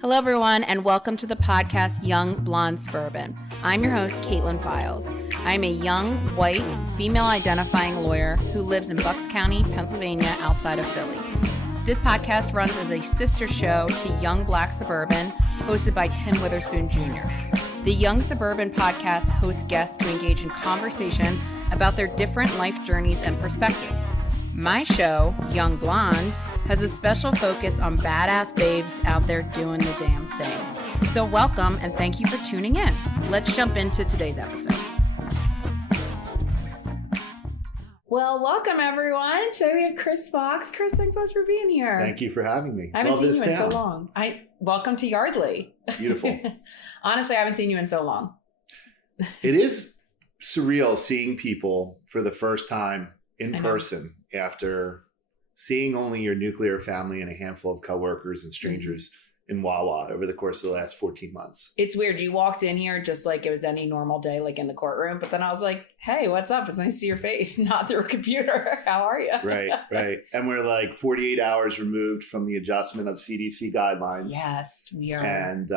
Hello, everyone, and welcome to the podcast Young Black Suburban. I'm your host, Kaitlin Files. I'm a young, white, female-identifying lawyer who lives in Bucks County, Pennsylvania, outside of Philly. This podcast runs as a sister show to Young Black Suburban, hosted by Tim Witherspoon Jr. The Young Suburban podcast hosts guests to engage in conversation about their different life journeys and perspectives. My show, Young Blonde, has a special focus on badass babes out there doing the damn thing. So welcome and thank you for tuning in. Let's jump into today's episode. Well, welcome everyone. Today we have Chris Fox. Chris, thanks so much for being here. Thank you for having me. I haven't seen you in so long. Welcome to Yardley. Beautiful. Honestly, I haven't seen you in so long. It is surreal seeing people for the first time in person after seeing only your nuclear family and a handful of coworkers and strangers in Wawa over the course of the last 14 months. It's weird. You walked in here just like it was any normal day, like in the courtroom. But then I was like, hey, what's up? It's nice to see your face, not through a computer. How are you? Right. And we're like 48 hours removed from the adjustment of CDC guidelines. Yes, we are. And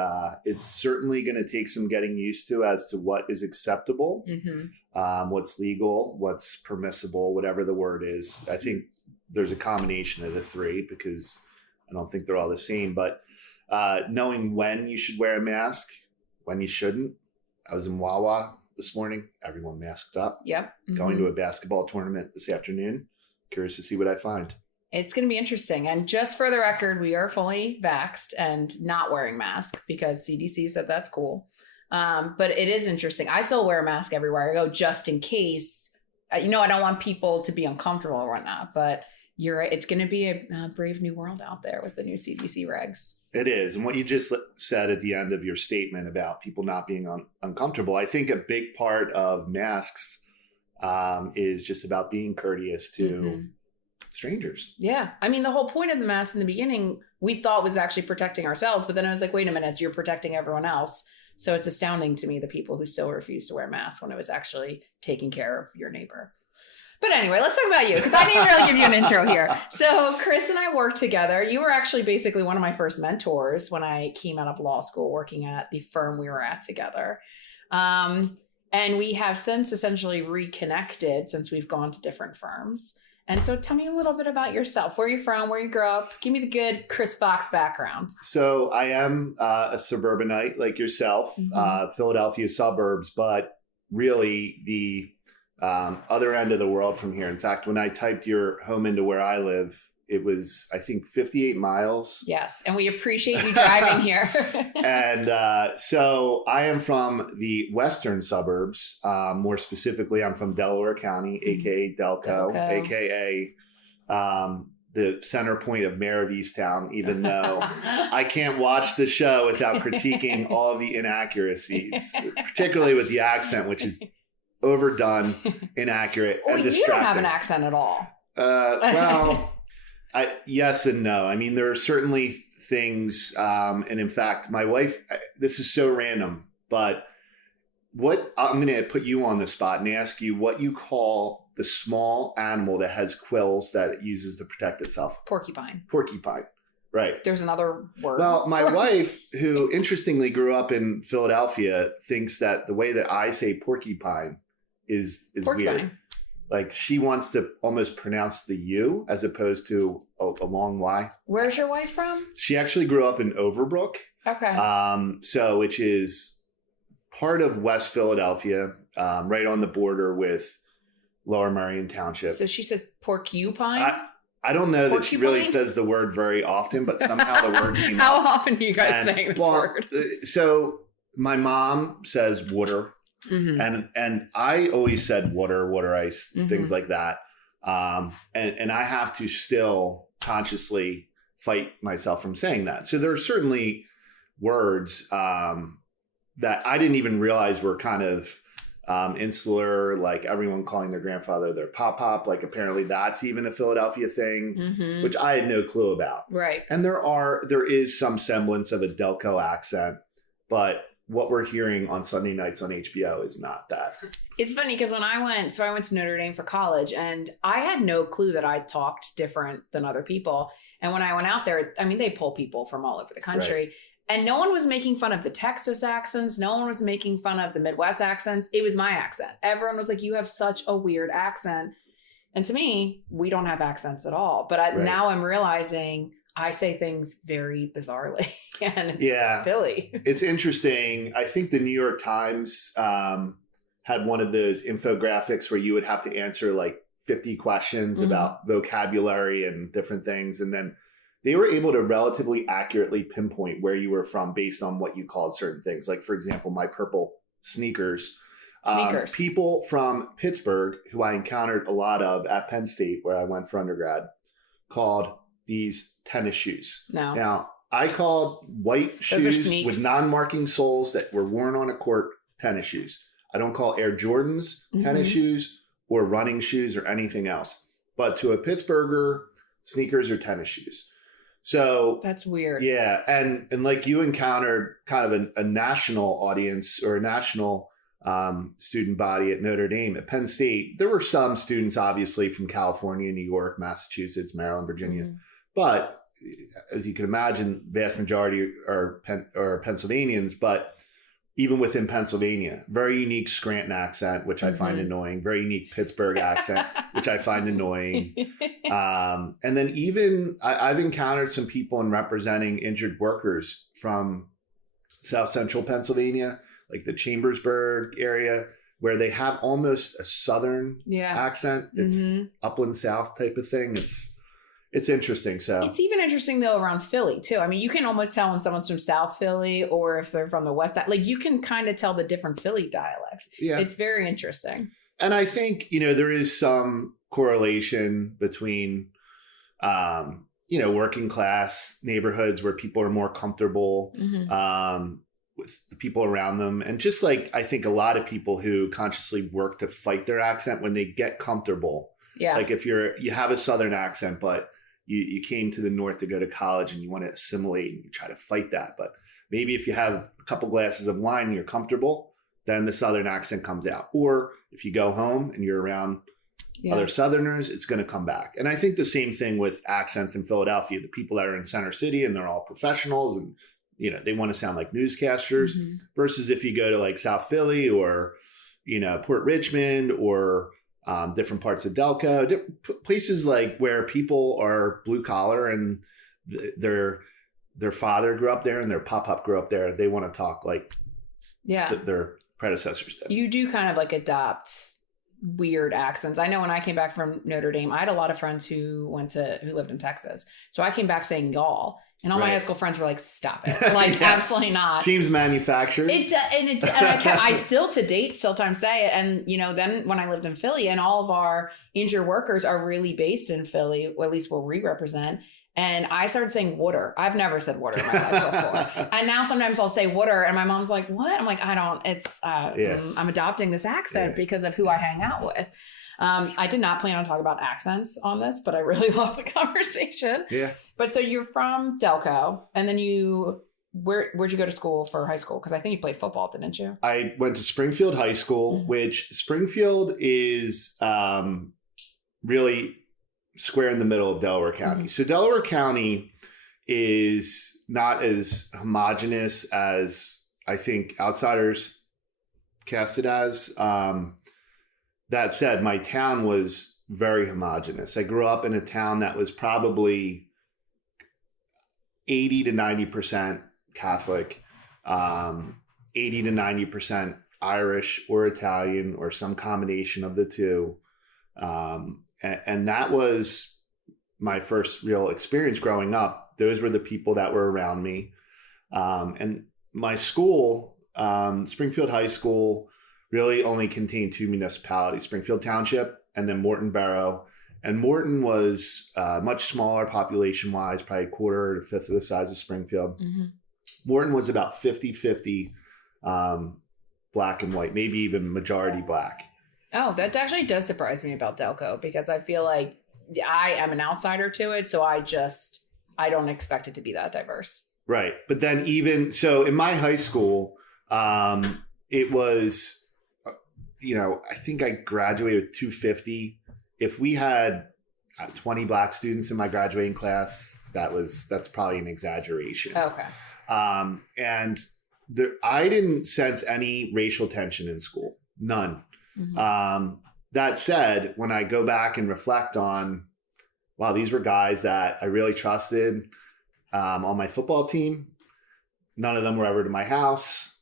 it's certainly going to take some getting used to as to what is acceptable, what's legal, what's permissible, whatever the word is. I think there's a combination of the three because I don't think they're all the same. But knowing when you should wear a mask, when you shouldn't. I was in Wawa this morning. Everyone masked up. Yep. Going to a basketball tournament this afternoon. Curious to see what I find. It's going to be interesting. And just for the record, we are fully vaxxed and not wearing masks because CDC said that's cool. But it is interesting. I still wear a mask everywhere I go just in case. I don't want people to be uncomfortable or whatnot, but it's going to be a brave new world out there with the new CDC regs. It is. And what you just said at the end of your statement about people not being uncomfortable, I think a big part of masks is just about being courteous to strangers. Yeah. I mean, the whole point of the mask in the beginning, we thought was actually protecting ourselves. But then I was like, wait a minute, you're protecting everyone else. So it's astounding to me, the people who still refuse to wear masks when it was actually taking care of your neighbor. But anyway, let's talk about you because I didn't really give you an intro here. So Chris and I worked together. You were actually basically one of my first mentors when I came out of law school working at the firm we were at together. And we have since essentially reconnected since we've gone to different firms. And so tell me a little bit about yourself. Where are you from? Where you grew up? Give me the good Chris Fox background. So I am a suburbanite like yourself, Philadelphia suburbs, but really the other end of the world from here. In fact, when I typed your home into where I live, it was, I think, 58 miles. Yes. And we appreciate you driving here. And so I am from the western suburbs. More specifically, I'm from Delaware County, a.k.a. Delco, a.k.a. The center point of Mayor of Easttown, even though I can't watch the show without critiquing all of the inaccuracies, particularly with the accent, which is overdone, inaccurate, and distracting. You don't have an accent at all. Yes and no. I mean, there are certainly things, and in fact, my wife, this is so random, but I'm going to put you on the spot and ask you what you call the small animal that has quills that it uses to protect itself. Porcupine. Right. There's another word. Well, my wife, who interestingly grew up in Philadelphia, thinks that the way that I say porcupine is weird. Like she wants to almost pronounce the U as opposed to a long Y. Where's your wife from? She actually grew up in Overbrook. Okay. Which is part of West Philadelphia, right on the border with Lower Merion Township. So she says porcupine? I don't know that she really says the word very often, but somehow the word came How out. often are you guys saying this word? So my mom says water. And I always said water ice, things like that. And I have to still consciously fight myself from saying that. So there are certainly words that I didn't even realize were kind of insular, like everyone calling their grandfather their pop, like apparently that's even a Philadelphia thing, which I had no clue about. Right. And there is some semblance of a Delco accent, but what we're hearing on Sunday nights on HBO is not that. It's funny because when I went to Notre Dame for college and I had no clue that I talked different than other people. And when I went out there, I mean, they pull people from all over the country. And no one was making fun of the Texas accents. No one was making fun of the Midwest accents. It was my accent. Everyone was like, you have such a weird accent. And to me, we don't have accents at all. But now I'm realizing I say things very bizarrely. And it's Philly. It's interesting. I think the New York Times had one of those infographics where you would have to answer like 50 questions about vocabulary and different things. And then they were able to relatively accurately pinpoint where you were from based on what you called certain things. Like, for example, my purple sneakers. People from Pittsburgh, who I encountered a lot of at Penn State, where I went for undergrad, called these tennis shoes. No. Now, I called white shoes with non-marking soles that were worn on a court tennis shoes. I don't call Air Jordans tennis shoes or running shoes or anything else. But to a Pittsburgher, sneakers are tennis shoes. So that's weird. Yeah. And like you encountered kind of a national audience or a national student body at Notre Dame. At Penn State, there were some students obviously from California, New York, Massachusetts, Maryland, Virginia. But as you can imagine, vast majority are Pennsylvanians. But even within Pennsylvania, very unique Scranton accent, which I find annoying. Very unique Pittsburgh accent, which I find annoying. And then even I've encountered some people in representing injured workers from South Central Pennsylvania, like the Chambersburg area, where they have almost a Southern accent. It's upland South type of thing. It's interesting. So it's even interesting though around Philly too. I mean, you can almost tell when someone's from South Philly or if they're from the West Side. Like you can kind of tell the different Philly dialects. Yeah, it's very interesting. And I think there is some correlation between working class neighborhoods where people are more comfortable with the people around them, and just like I think a lot of people who consciously work to fight their accent when they get comfortable. Yeah, like if you have a Southern accent, but you came to the North to go to college and you want to assimilate and you try to fight that. But maybe if you have a couple glasses of wine and you're comfortable, then the Southern accent comes out. Or if you go home and you're around other Southerners, it's going to come back. And I think the same thing with accents in Philadelphia. The people that are in Center City and they're all professionals and they want to sound like newscasters versus if you go to like South Philly or Port Richmond or different parts of Delco, places like where people are blue collar and their father grew up there and their pop grew up there. They want to talk like their predecessors did. You do kind of like adopt weird accents. I know when I came back from Notre Dame, I had a lot of friends who lived in Texas. So I came back saying y'all. And all my high school friends were like, stop it. Like, absolutely not. Seems manufactured. I still to date sometimes say it. And, then when I lived in Philly and all of our injured workers are really based in Philly, or at least where we represent. And I started saying water. I've never said water in my life before. And now sometimes I'll say water and my mom's like, what? I'm like, I'm adopting this accent because of who I hang out with. I did not plan on talking about accents on this, but I really love the conversation. Yeah. But so you're from Delco, and then where'd you go to school for high school? Because I think you played football, didn't you? I went to Springfield High School, which Springfield is really square in the middle of Delaware County. So Delaware County is not as homogenous as I think outsiders cast it as. That said, my town was very homogenous. I grew up in a town that was probably 80 to 90% Catholic, 80 to 90% Irish or Italian or some combination of the two. And that was my first real experience growing up. Those were the people that were around me. And my school, Springfield High School, really only contained two municipalities, Springfield Township and then Morton Borough. And Morton was much smaller population-wise, probably a quarter to a fifth of the size of Springfield. Morton was about 50-50 black and white, maybe even majority black. Oh, that actually does surprise me about Delco because I feel like I am an outsider to it. So I don't expect it to be that diverse. Right. But then so in my high school, it was... I think I graduated with 250. If we had 20 black students in my graduating class, that's probably an exaggeration. Okay. And I didn't sense any racial tension in school, none. That said, when I go back and reflect on, wow, these were guys that I really trusted on my football team. None of them were ever to my house.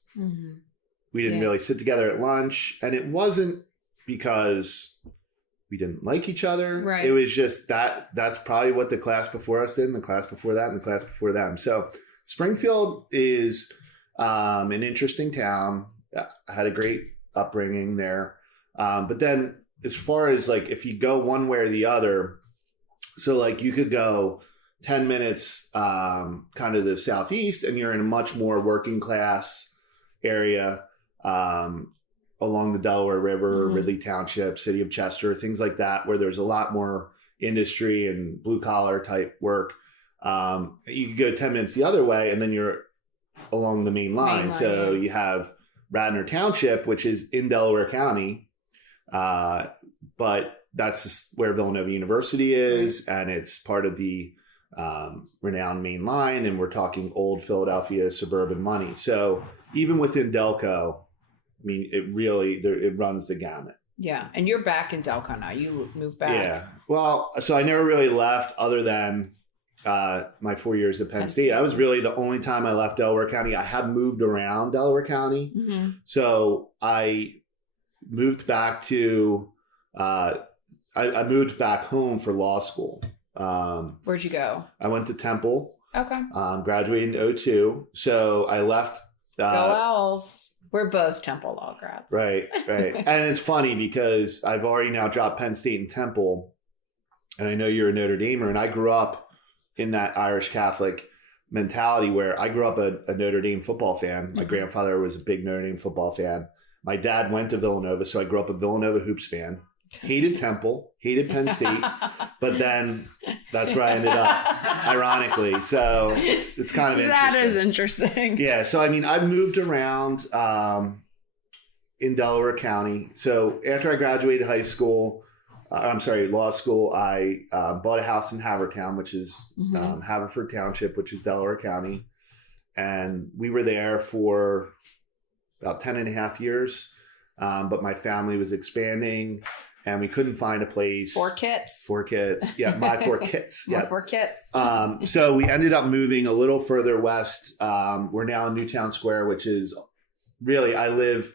We didn't really sit together at lunch. And it wasn't because we didn't like each other. Right. It was just that's probably what the class before us did, and the class before that, and the class before them. So Springfield is an interesting town. I had a great upbringing there. But then as far as like, if you go one way or the other, so like you could go 10 minutes kind of the southeast and you're in a much more working class area along the Delaware River, Ridley Township, city of Chester, things like that, where there's a lot more industry and blue collar type work. You could go 10 minutes the other way and then you're along the main line. So you have Radnor Township, which is in Delaware County, but that's just where Villanova University is, and it's part of the renowned main line, and we're talking old Philadelphia suburban money. So even within Delco, I mean, it runs the gamut. Yeah, and you're back in Delco now. You moved back. Yeah. Well, so I never really left other than my 4 years at Penn State. That was really the only time I left Delaware County. I have moved around Delaware County. So I moved back to, I moved back home for law school. Where'd you go? I went to Temple. Okay. Graduated in 2002. So I left. Go Owls. We're both Temple law grads. Right. And it's funny because I've already now dropped Penn State and Temple, and I know you're a Notre Damer, and I grew up in that Irish Catholic mentality where I grew up a Notre Dame football fan. My grandfather was a big Notre Dame football fan. My dad went to Villanova, so I grew up a Villanova hoops fan. Hated Temple, hated Penn State, but then that's where I ended up, ironically. So it's kind of interesting. That is interesting. Yeah, so I mean, I've moved around in Delaware County. So after I graduated law school, I bought a house in Havertown, which is Haverford Township, which is Delaware County. And we were there for about 10 and a half years. But my family was expanding and we couldn't find a place. 4 kids. 4 kids. Yeah, my 4 kids. Yeah. 4 kids. So we ended up moving a little further west. We're now in Newtown Square, which is really, I live,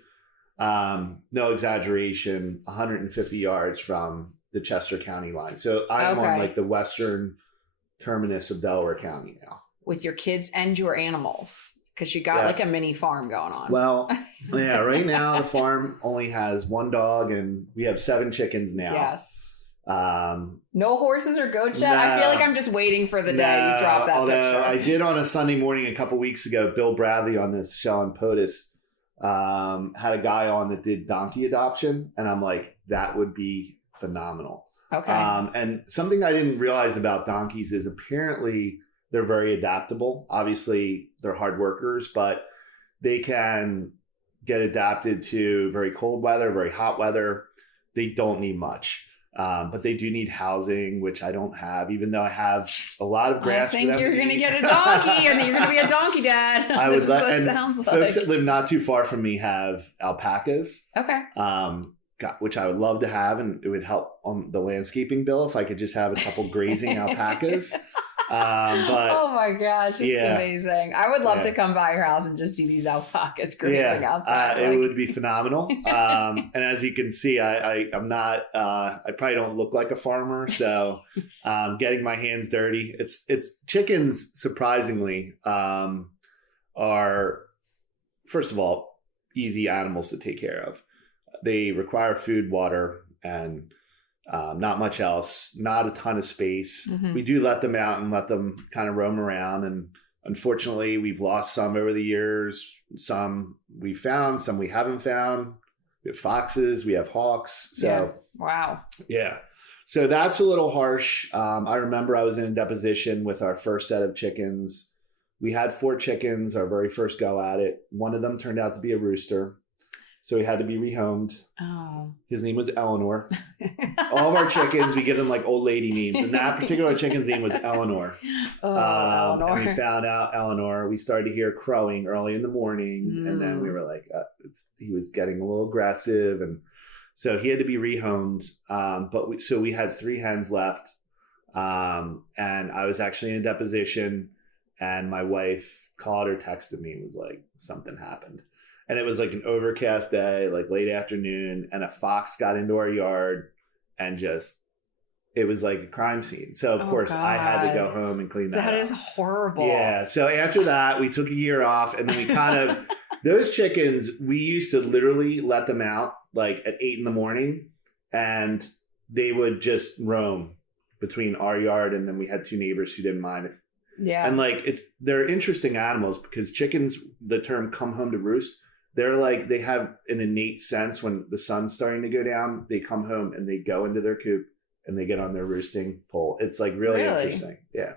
no exaggeration, 150 yards from the Chester County line. So I'm on like the western terminus of Delaware County now. With your kids and your animals. Because you got like a mini farm going on. Well, yeah, right now the farm only has 1 dog and we have 7 chickens now. Yes. No horses or goats yet? No, I feel like I'm just waiting for the day you drop that picture. I did on a Sunday morning a couple weeks ago, Bill Bradley on this show on POTUS had a guy on that did donkey adoption. And I'm like, that would be phenomenal. Okay. And something I didn't realize about donkeys is apparently they're very adaptable. Obviously, they're hard workers, but they can get adapted to very cold weather, very hot weather. They don't need much, but they do need housing, which I don't have, even though I have a lot of grass. I think you're going to get a donkey, and you're going to be a donkey dad. I would. It sounds like. Folks that live not too far from me have alpacas. Okay. Which I would love to have, and it would help on the landscaping bill if I could just have a couple grazing alpacas. But oh my gosh, it's amazing. I would love to come by your house and just see these alpacas grazing outside. It would be phenomenal. And as you can see, I'm not, I probably don't look like a farmer. So getting my hands dirty. It's chickens, surprisingly, are, first of all, easy animals to take care of. They require food, water, and not much else, not a ton of space. We do let them out and let them kind of roam around. And unfortunately, we've lost some over the years. Some we found, some we haven't found. We have foxes, we have hawks. So, wow. Yeah. So that's a little harsh. I remember I was in a deposition with our first set of chickens. We had 4 chickens, our very first go at it. One of them turned out to be a rooster. So he had to be rehomed. Oh. His name was Eleanor. All of our chickens, we give them like old lady names. And that particular chicken's name was Eleanor. Eleanor. And we found out Eleanor. We started to hear crowing early in the morning. And then we were like, he was getting a little aggressive. And so he had to be rehomed. So we had 3 hens left. And I was actually in a deposition. And my wife called or texted me and was like, something happened. And it was like an overcast day, like late afternoon, and a fox got into our yard and it was like a crime scene. So, of course, God. I had to go home and clean that up. That is horrible. Yeah. So after that, we took a year off, and then we kind of, those chickens, we used to literally let them out like at 8 a.m, and they would just roam between our yard, and then we had 2 neighbors who didn't mind if. Yeah. And like, they're interesting animals because chickens, the term come home to roost, they're like, they have an innate sense when the sun's starting to go down, they come home and they go into their coop and they get on their roosting pole. It's like really interesting. Yeah.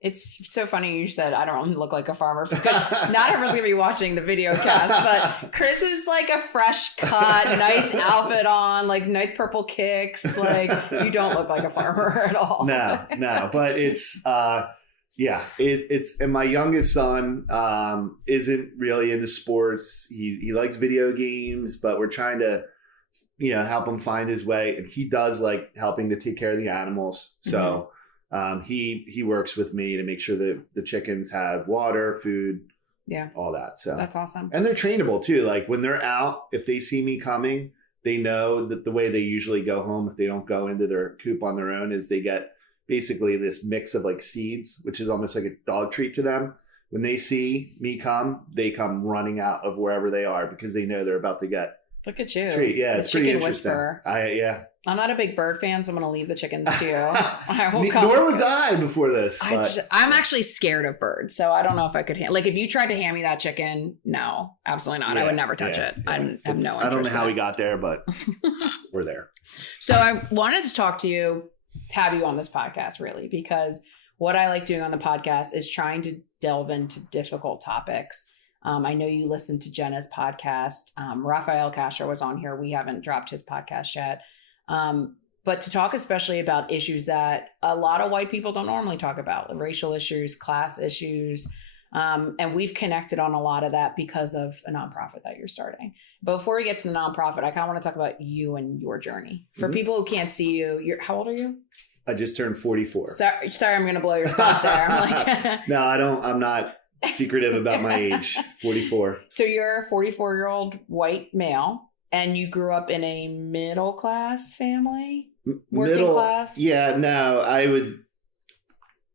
It's so funny you said, I don't look like a farmer, because not everyone's going to be watching the video cast, but Chris is like a fresh cut, nice outfit on, like nice purple kicks. Like, you don't look like a farmer at all. No, but it's, yeah, it's and my youngest son isn't really into sports. He likes video games, but we're trying to, help him find his way. And he does like helping to take care of the animals. So he works with me to make sure that the chickens have water, food, all that. So that's awesome. And they're trainable too. Like when they're out, if they see me coming, they know that the way they usually go home, if they don't go into their coop on their own, is they get basically this mix of like seeds, which is almost like a dog treat to them. When they see me come, they come running out of wherever they are because they know they're about to get Look at you. treat. Yeah, it's pretty interesting. Whisperer. I'm not a big bird fan, so I'm going to leave the chickens to you. Nor was I before this. I'm actually scared of birds, so I don't know if I could like if you tried to hand me that chicken, no, absolutely not. I would never touch it. Yeah. I have no interest. I don't know how we got there, but we're there. So I wanted to talk to you, have you on this podcast, really, because what I like doing on the podcast is trying to delve into difficult topics. I know you listened to Jenna's podcast. Rafael Castro was on here. We haven't dropped his podcast yet. But to talk especially about issues that a lot of white people don't normally talk about, racial issues, class issues. And we've connected on a lot of that because of a nonprofit that you're starting. But before we get to the nonprofit, I kind of want to talk about you and your journey. For people who can't see you, how old are you? I just turned 44. Sorry, I'm going to blow your spot there. I'm like, no, I'm not secretive about my age. 44. So you're a 44-year-old white male, and you grew up in a middle class family? Working class? Yeah, no, I would.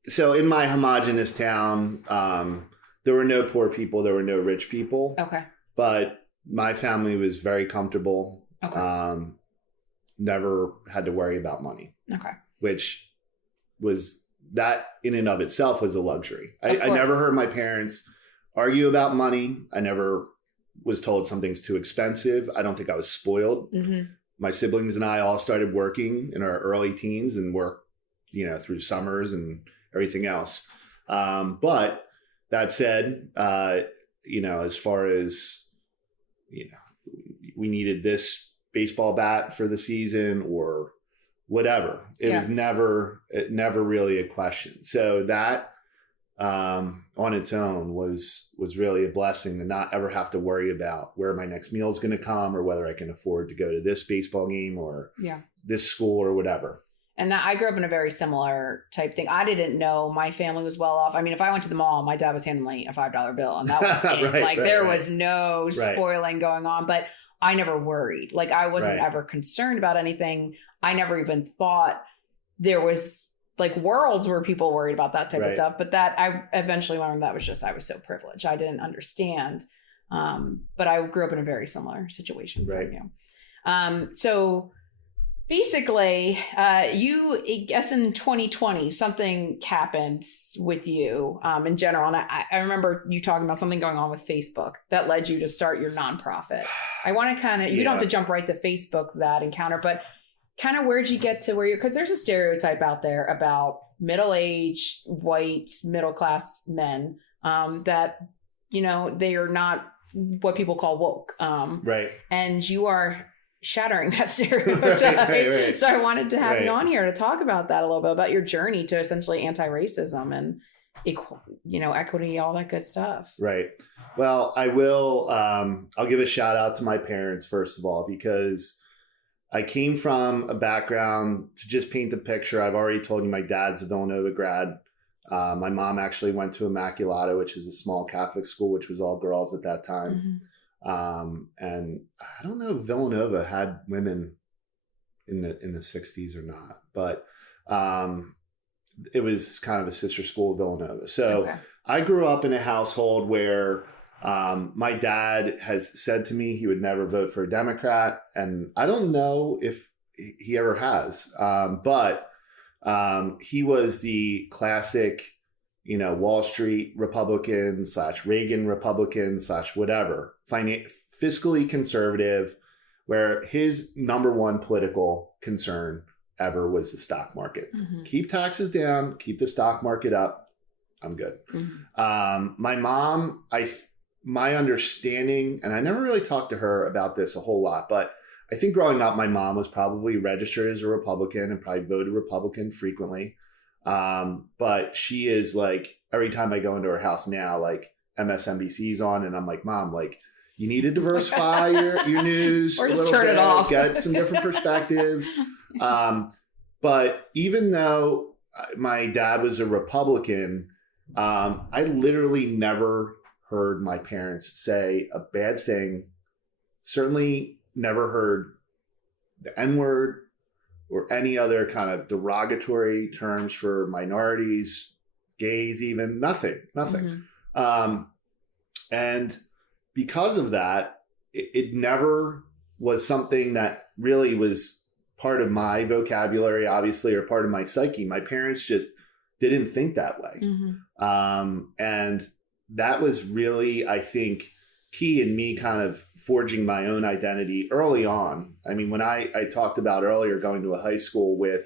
So in my homogenous town, there were no poor people, there were no rich people. Okay. But my family was very comfortable. Okay. Never had to worry about money. Okay. Which was, that in and of itself was a luxury. I never heard my parents argue about money. I never was told something's too expensive. I don't think I was spoiled. Mm-hmm. My siblings and I all started working in our early teens and worked, through summers and everything else. But that said, as far as, we needed this baseball bat for the season or whatever, it was never really a question. So that on its own was really a blessing to not ever have to worry about where my next meal is going to come or whether I can afford to go to this baseball game or this school or whatever. And I grew up in a very similar type thing. I didn't know my family was well off. I mean, if I went to the mall, my dad was handing me a $5 bill and that was it. There was no spoiling going on, but I never worried. Like I wasn't ever concerned about anything. I never even thought there was like worlds where people worried about that type of stuff. But that I eventually learned that was just, I was so privileged. I didn't understand. But I grew up in a very similar situation from you. So basically, I guess in 2020, something happened with you in general. And I remember you talking about something going on with Facebook that led you to start your nonprofit. I want to kind of, you don't have to jump right to Facebook, that encounter, but kind of where'd you get to where you're, because there's a stereotype out there about middle-aged, white, middle-class men that they are not what people call woke. Right. And you are shattering that stereotype. Right. So I wanted to have you on here to talk about that a little bit, about your journey to essentially anti-racism and equity, all that good stuff. Right. Well, I will, I'll give a shout out to my parents, first of all, because I came from a background, to just paint the picture. I've already told you my dad's a Villanova grad. My mom actually went to Immaculata, which is a small Catholic school, which was all girls at that time. Mm-hmm. And I don't know if Villanova had women in the 60s or not, but it was kind of a sister school of Villanova. So I grew up in a household where my dad has said to me he would never vote for a Democrat, and I don't know if he ever has, but he was the classic, Wall Street Republican / Reagan Republican / whatever, fiscally conservative, where his number one political concern ever was the stock market. Mm-hmm. Keep taxes down, keep the stock market up. I'm good. Mm-hmm. My mom, my understanding, and I never really talked to her about this a whole lot, but I think growing up, my mom was probably registered as a Republican and probably voted Republican frequently. But she is like, every time I go into her house now, like MSNBC's on, and I'm like, Mom, like, you need to diversify your news. Or just turn it off. Get some different perspectives. But even though my dad was a Republican, I literally never heard my parents say a bad thing. Certainly never heard the N-word or any other kind of derogatory terms for minorities, gays, even nothing. Mm-hmm. And because of that, it never was something that really was part of my vocabulary, obviously, or part of my psyche. My parents just didn't think that way. Mm-hmm. And that was really, I think, key in me kind of forging my own identity early on. I mean, when I talked about earlier going to a high school with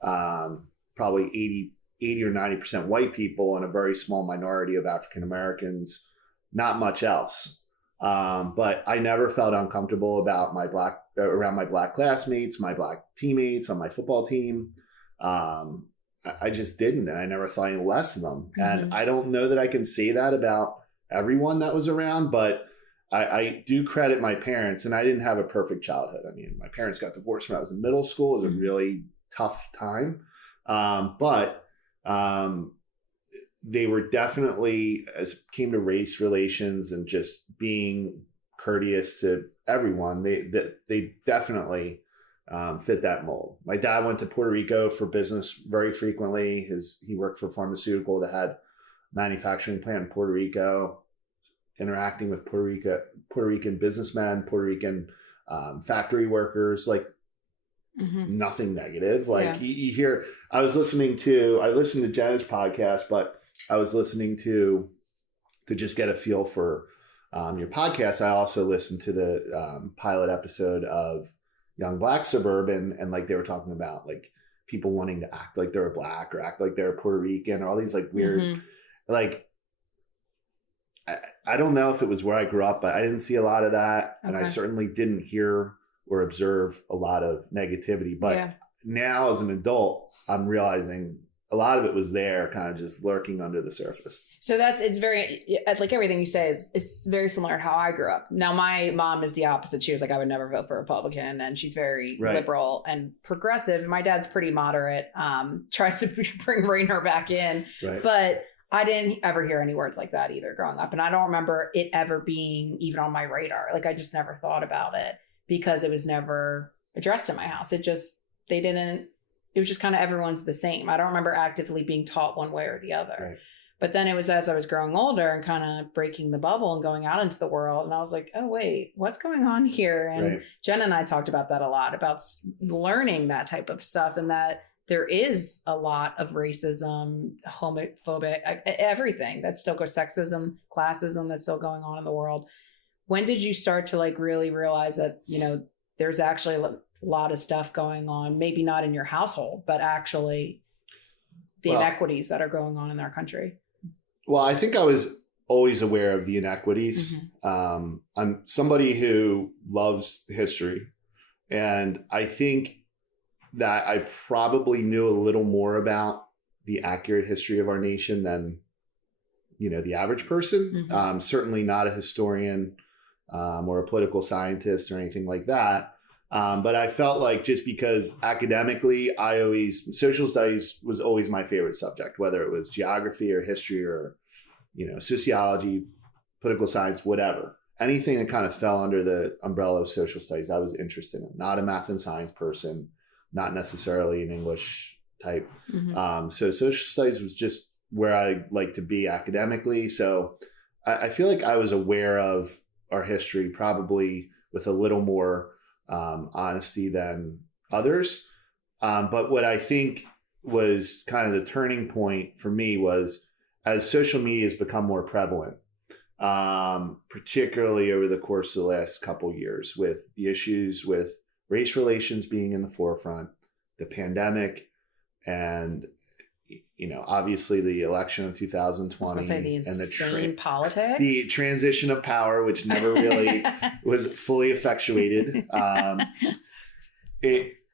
probably 80 or 90% white people and a very small minority of African Americans, not much else. But I never felt uncomfortable about around my black classmates, my black teammates on my football team. I just didn't, and I never thought any less of them. Mm-hmm. And I don't know that I can say that about everyone that was around, but I do credit my parents, and I didn't have a perfect childhood. I mean, my parents got divorced when I was in middle school. It was a really tough time. But they were definitely, as it came to race relations and just being courteous to everyone, they definitely fit that mold. My dad went to Puerto Rico for business very frequently. He worked for a pharmaceutical that had a manufacturing plant in Puerto Rico, interacting with Puerto Rican businessmen, Puerto Rican factory workers, like mm-hmm. nothing negative. Like you hear, I listened to Jenna's podcast, but I was listening to just get a feel for your podcast. I also listened to the pilot episode of Young Black Suburban, and like they were talking about like people wanting to act like they're black or act like they're Puerto Rican, or all these like weird, mm-hmm. like I don't know if it was where I grew up, but I didn't see a lot of that, and I certainly didn't hear or observe a lot of negativity. But now as an adult, I'm realizing a lot of it was there, kind of just lurking under the surface. So it's very, like everything you say is very similar to how I grew up. Now, my mom is the opposite. She was like, I would never vote for a Republican. And she's very liberal and progressive. My dad's pretty moderate, tries to bring her back in. Right. But I didn't ever hear any words like that either growing up. And I don't remember it ever being even on my radar. Like, I just never thought about it because it was never addressed in my house. It was just kind of everyone's the same. I don't remember actively being taught one way or the other. Right. But then it was as I was growing older and kind of breaking the bubble and going out into the world. And I was like, oh, wait, what's going on here? And Jen and I talked about that a lot, about learning that type of stuff, and that there is a lot of racism, homophobic, everything that still goes, sexism, classism that's still going on in the world. When did you start to like really realize that, there's actually a lot of stuff going on, maybe not in your household, but actually the inequities that are going on in our country? Well, I think I was always aware of the inequities. I'm somebody who loves history, and I think that I probably knew a little more about the accurate history of our nation than, the average person. Certainly not a historian or a political scientist or anything like that. But I felt like just because academically, social studies was always my favorite subject, whether it was geography or history or, sociology, political science, whatever. Anything that kind of fell under the umbrella of social studies, I was interested in. Not a math and science person, not necessarily an English type. So social studies was just where I like to be academically. So I feel like I was aware of our history probably with a little more honesty than others. But what I think was kind of the turning point for me was as social media has become more prevalent, particularly over the course of the last couple of years, with the issues with race relations being in the forefront, the pandemic, and obviously the election of 2020, and the politics, the transition of power, which never really was fully effectuated.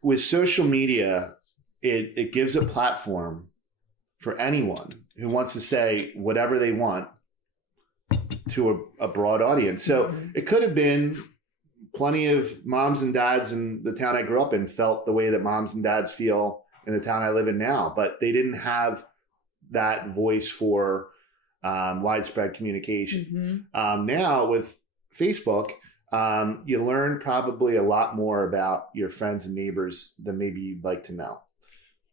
With social media, it gives a platform for anyone who wants to say whatever they want to a broad audience. So it could have been plenty of moms and dads in the town I grew up in felt the way that moms and dads feel in the town I live in now, but they didn't have that voice for widespread communication. Now with Facebook, you learn probably a lot more about your friends and neighbors than maybe you'd like to know.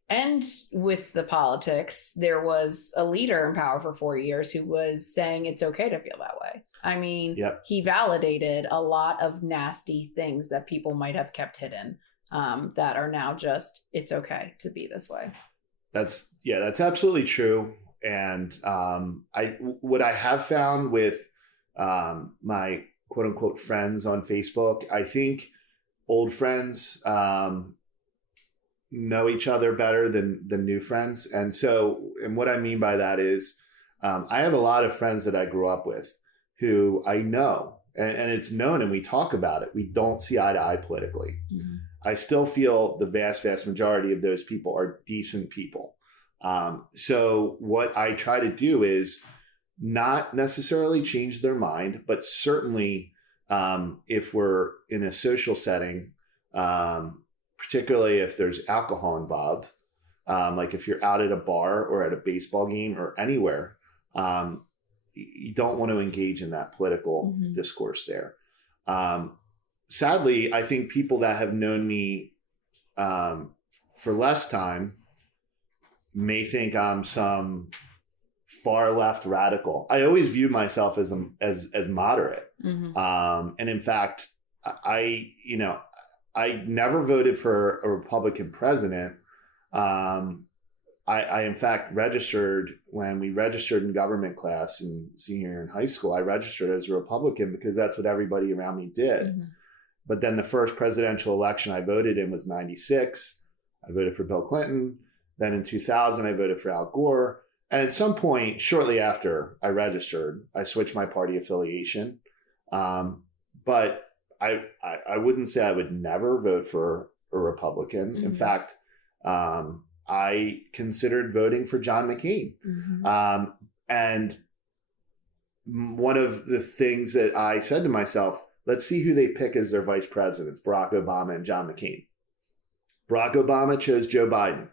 And with the politics, there was a leader in power for 4 years who was saying it's okay to feel that way. I mean, He validated a lot of nasty things that people might have kept hidden, that are now just, it's okay to be this way. That's absolutely true. And what I have found with my quote unquote friends on Facebook, I think old friends know each other better than new friends. And what I mean by that is I have a lot of friends that I grew up with who I know, and it's known, and we talk about it. We don't see eye to eye politically. I still feel the vast majority of those people are decent people. So what I try to do is not necessarily change their mind, but certainly if we're in a social setting, particularly if there's alcohol involved, like if you're out at a bar or at a baseball game or anywhere, you don't want to engage in that political discourse there. Sadly, I think people that have known me for less time may think I'm some far left radical. I always view myself as moderate. And in fact, I never voted for a Republican president. I in fact registered when we registered in government class in senior year in high school. I registered as a Republican because that's what everybody around me did. But then the first presidential election I voted in was 96. I voted for Bill Clinton. Then in 2000, I voted for Al Gore. And at some point, shortly after I registered, I switched my party affiliation. But I wouldn't say I would never vote for a Republican. In fact, I considered voting for John McCain. And one of the things that I said to myself, let's see who they pick as their vice presidents, Barack Obama and John McCain. Barack Obama chose Joe Biden.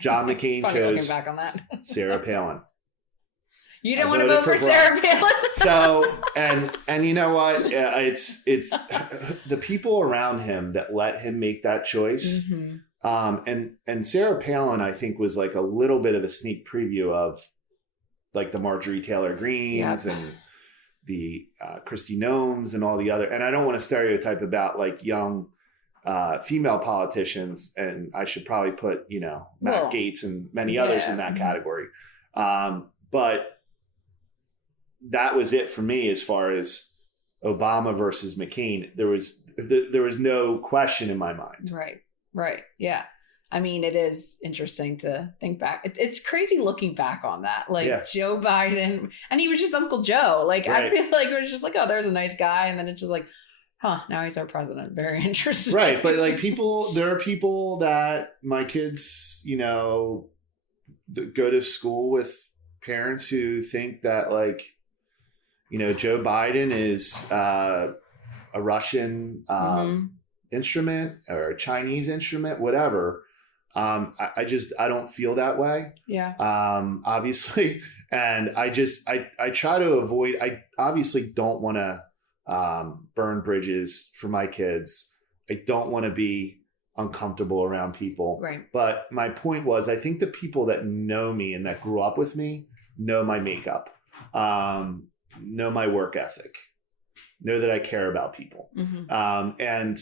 John McCain chose looking back on that. Sarah Palin. You didn't want to vote for Sarah Palin? So, and you know what? It's the people around him that let him make that choice. And Sarah Palin, I think, was like a little bit of a sneak preview of like the Marjorie Taylor Greens and the Kristi Noems and all the other. And I don't want to stereotype about like young female politicians, and I should probably put, Matt Gaetz and many others in that category. But that was it for me as far as Obama versus McCain. There was no question in my mind. Right. Yeah. I mean, it is interesting to think back. It's crazy looking back on that. Like Joe Biden, and he was just Uncle Joe. Like, I feel like it was just like, oh, there's a nice guy. And then it's just like, now he's our president. Very interesting. Right. But like there are people that my kids, go to school with parents who think that like, Joe Biden is a Russian instrument or a Chinese instrument, whatever. I don't feel that way. Yeah. Obviously. And I try to avoid, I obviously don't want to burn bridges for my kids. I don't want to be uncomfortable around people. Right. But my point was, I think the people that know me and that grew up with me know my makeup, know my work ethic, know that I care about people. And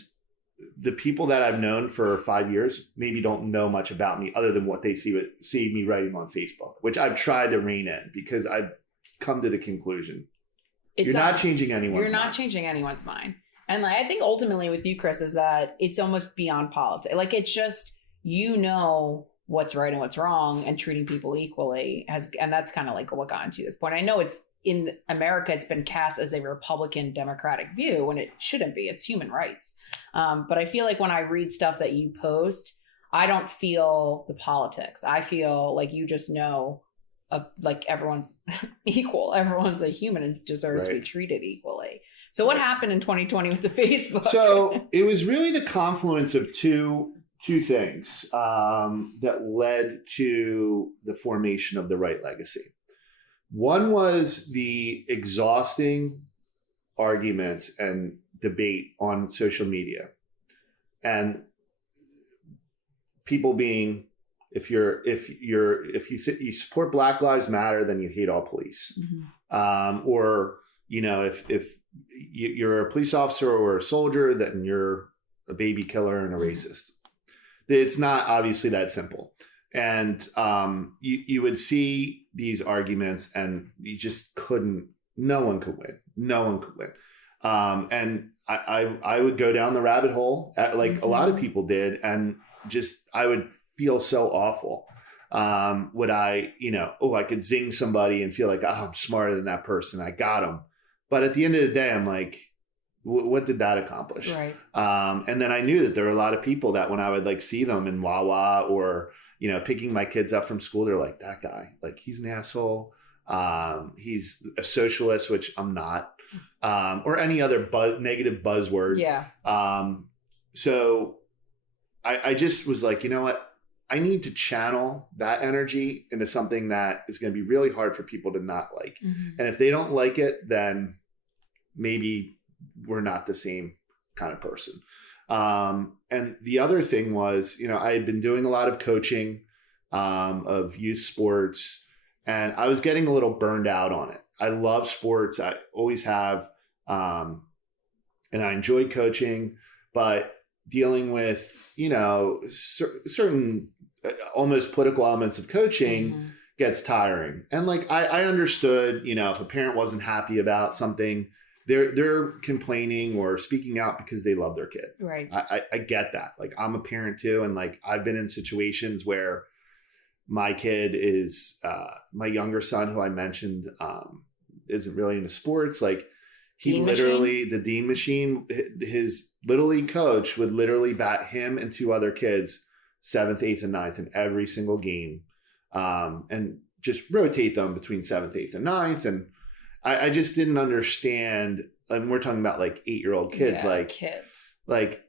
the people that I've known for 5 years maybe don't know much about me other than what they see me writing on Facebook, which I've tried to rein in because I've come to the conclusion. You're not changing anyone's mind. You're not changing anyone's mind. And like, I think ultimately with you, Chris, is that it's almost beyond politics. Like it's just, what's right and what's wrong and treating people equally and that's kind of like what got into this point. I know it's in America, it's been cast as a Republican Democratic view when it shouldn't be. It's human rights. But I feel like when I read stuff that you post, I don't feel the politics. I feel like you just know like everyone's equal. Everyone's a human and deserves to be treated equally. So what happened in 2020 with the Facebook? So it was really the confluence of two things that led to the formation of the Wright Legacy. One was the exhausting arguments and debate on social media, and people being, if you support Black Lives Matter, then you hate all police, or if you're a police officer or a soldier, then you're a baby killer and a racist. It's not obviously that simple. And you would see these arguments and you just no one could win. And I would go down the rabbit hole like a lot of people did. And I would feel so awful. Would I could zing somebody and feel like, I'm smarter than that person. I got them. But at the end of the day, I'm like, what did that accomplish? Right. And then I knew that there were a lot of people that when I would like see them in Wawa or, picking my kids up from school, they're like, that guy, like he's an asshole. He's a socialist, which I'm not, or any other negative buzzword. Yeah. So I just was like, you know what? I need to channel that energy into something that is going to be really hard for people to not like. And if they don't like it, then maybe we're not the same kind of person. And the other thing was, I had been doing a lot of coaching of youth sports, and I was getting a little burned out on it. I love sports. I always have. And I enjoyed coaching, but dealing with, certain almost political elements of coaching gets tiring. And like, I understood, if a parent wasn't happy about something, they're complaining or speaking out because they love their kid. Right. I get that. Like I'm a parent too. And like, I've been in situations where my kid is, my younger son, who I mentioned, isn't really into sports. Like the Dean Machine, his Little League coach would literally bat him and two other kids 7th, 8th, and 9th in every single game. And just rotate them between 7th, 8th, and 9th. And I just didn't understand. And we're talking about like 8-year-old kids, like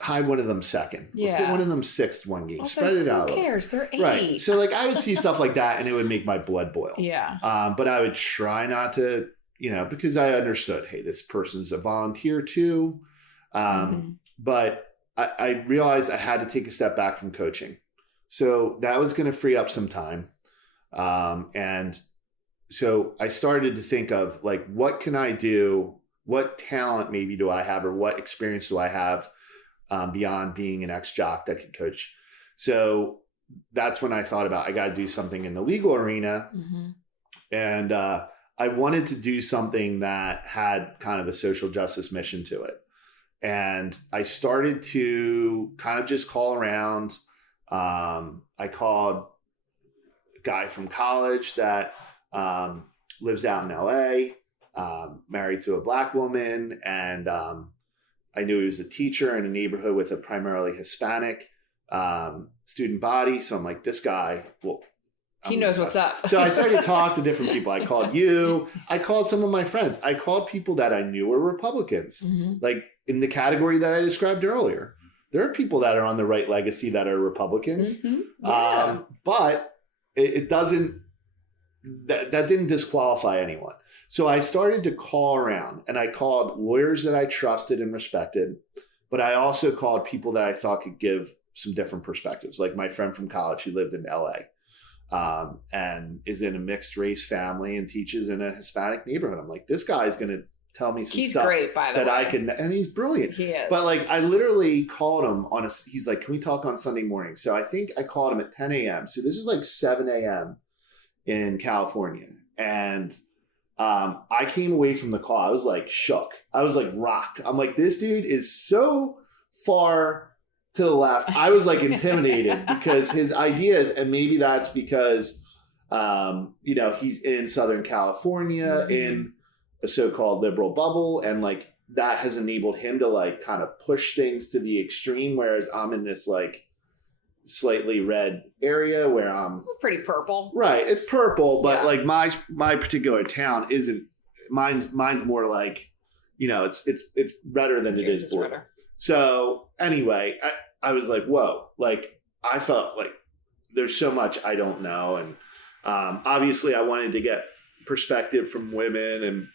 hide one of them second. Yeah. Put one of them 6th one game. Also, spread it out. Who cares? They're 8. Right. So like I would see stuff like that and it would make my blood boil. Yeah. But I would try not to, because I understood, hey, this person's a volunteer too. But I realized I had to take a step back from coaching. So that was going to free up some time. And so I started to think of like, what can I do? What talent maybe do I have, or what experience do I have beyond being an ex-jock that could coach? So that's when I thought about, I got to do something in the legal arena. And I wanted to do something that had kind of a social justice mission to it. And I started to kind of just call around. I called a guy from college that lives out in LA, married to a Black woman. And I knew he was a teacher in a neighborhood with a primarily Hispanic student body. So I'm like, this guy, well, he knows what's up. So I started to talk to different people. I called you. I called some of my friends. I called people that I knew were Republicans, like in the category that I described earlier. There are people that are on the Wright Legacy that are Republicans, but it doesn't. That didn't disqualify anyone. So I started to call around, and I called lawyers that I trusted and respected, but I also called people that I thought could give some different perspectives, like my friend from college who lived in LA. And is in a mixed race family and teaches in a Hispanic neighborhood. I'm like, this guy's going to tell me some stuff great, by the that way. I can, and he's brilliant. He is. But like, I literally called him he's like, can we talk on Sunday morning? So I think I called him at 10 a.m. So this is like 7 a.m. in California. And I came away from the call. I was like shook. I was like rocked. I'm like, this dude is so far to the left. I was like intimidated because his ideas, and maybe that's because, he's in Southern California in a so-called liberal bubble. And like, that has enabled him to like kind of push things to the extreme. Whereas I'm in this like slightly red area where I'm pretty purple. Right. It's purple, but like my particular town isn't, mine's more like, it's redder than it is blue. So anyway, I was like, whoa, like I felt like there's so much I don't know. And obviously I wanted to get perspective from women and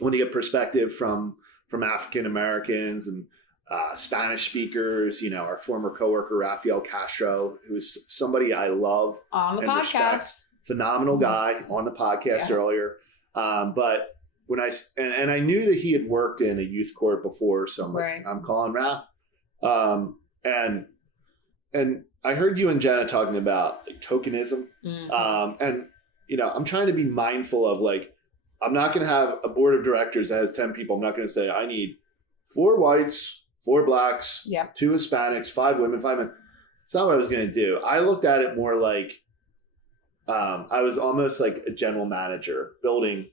want to get perspective from African Americans and Spanish speakers, our former coworker, Rafael Castro, who is somebody I love on the podcast, respect. Phenomenal guy on the podcast earlier. But when I knew that he had worked in a youth court before, so I'm like, I'm calling Raph. And I heard you and Jenna talking about like, tokenism. And, I'm trying to be mindful of like, I'm not going to have a board of directors that has 10 people. I'm not going to say I need 4 whites, 4 blacks, 2 Hispanics, 5 women, 5 men. It's not what I was going to do. I looked at it more like I was almost like a general manager building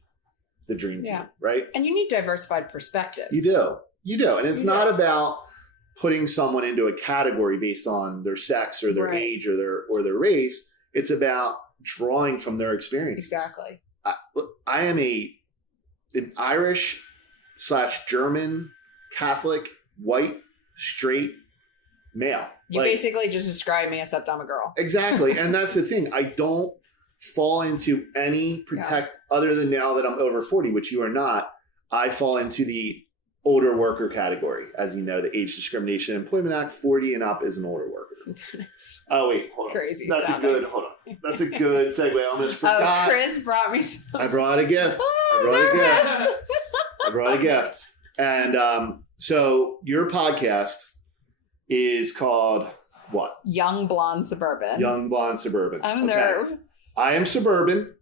the dream team, right? And you need diversified perspectives. You do. And it's not about putting someone into a category based on their sex or their age or their race. It's about drawing from their experiences. Exactly. I am an Irish/German Catholic white straight male. You basically just described me except I'm a girl. Exactly. And that's the thing. I don't fall into any other than now that I'm over 40, which you are not. I fall into the older worker category. As you know, the Age Discrimination and Employment Act, 40 and up is an older worker. Oh, wait, hold on. Crazy. That's a good segue. I almost forgot. Oh, Chris brought me some. I brought a gift. I brought a gift. And so your podcast is called what? Young Blonde Suburban. Young Blonde Suburban. I'm nerve. I am suburban.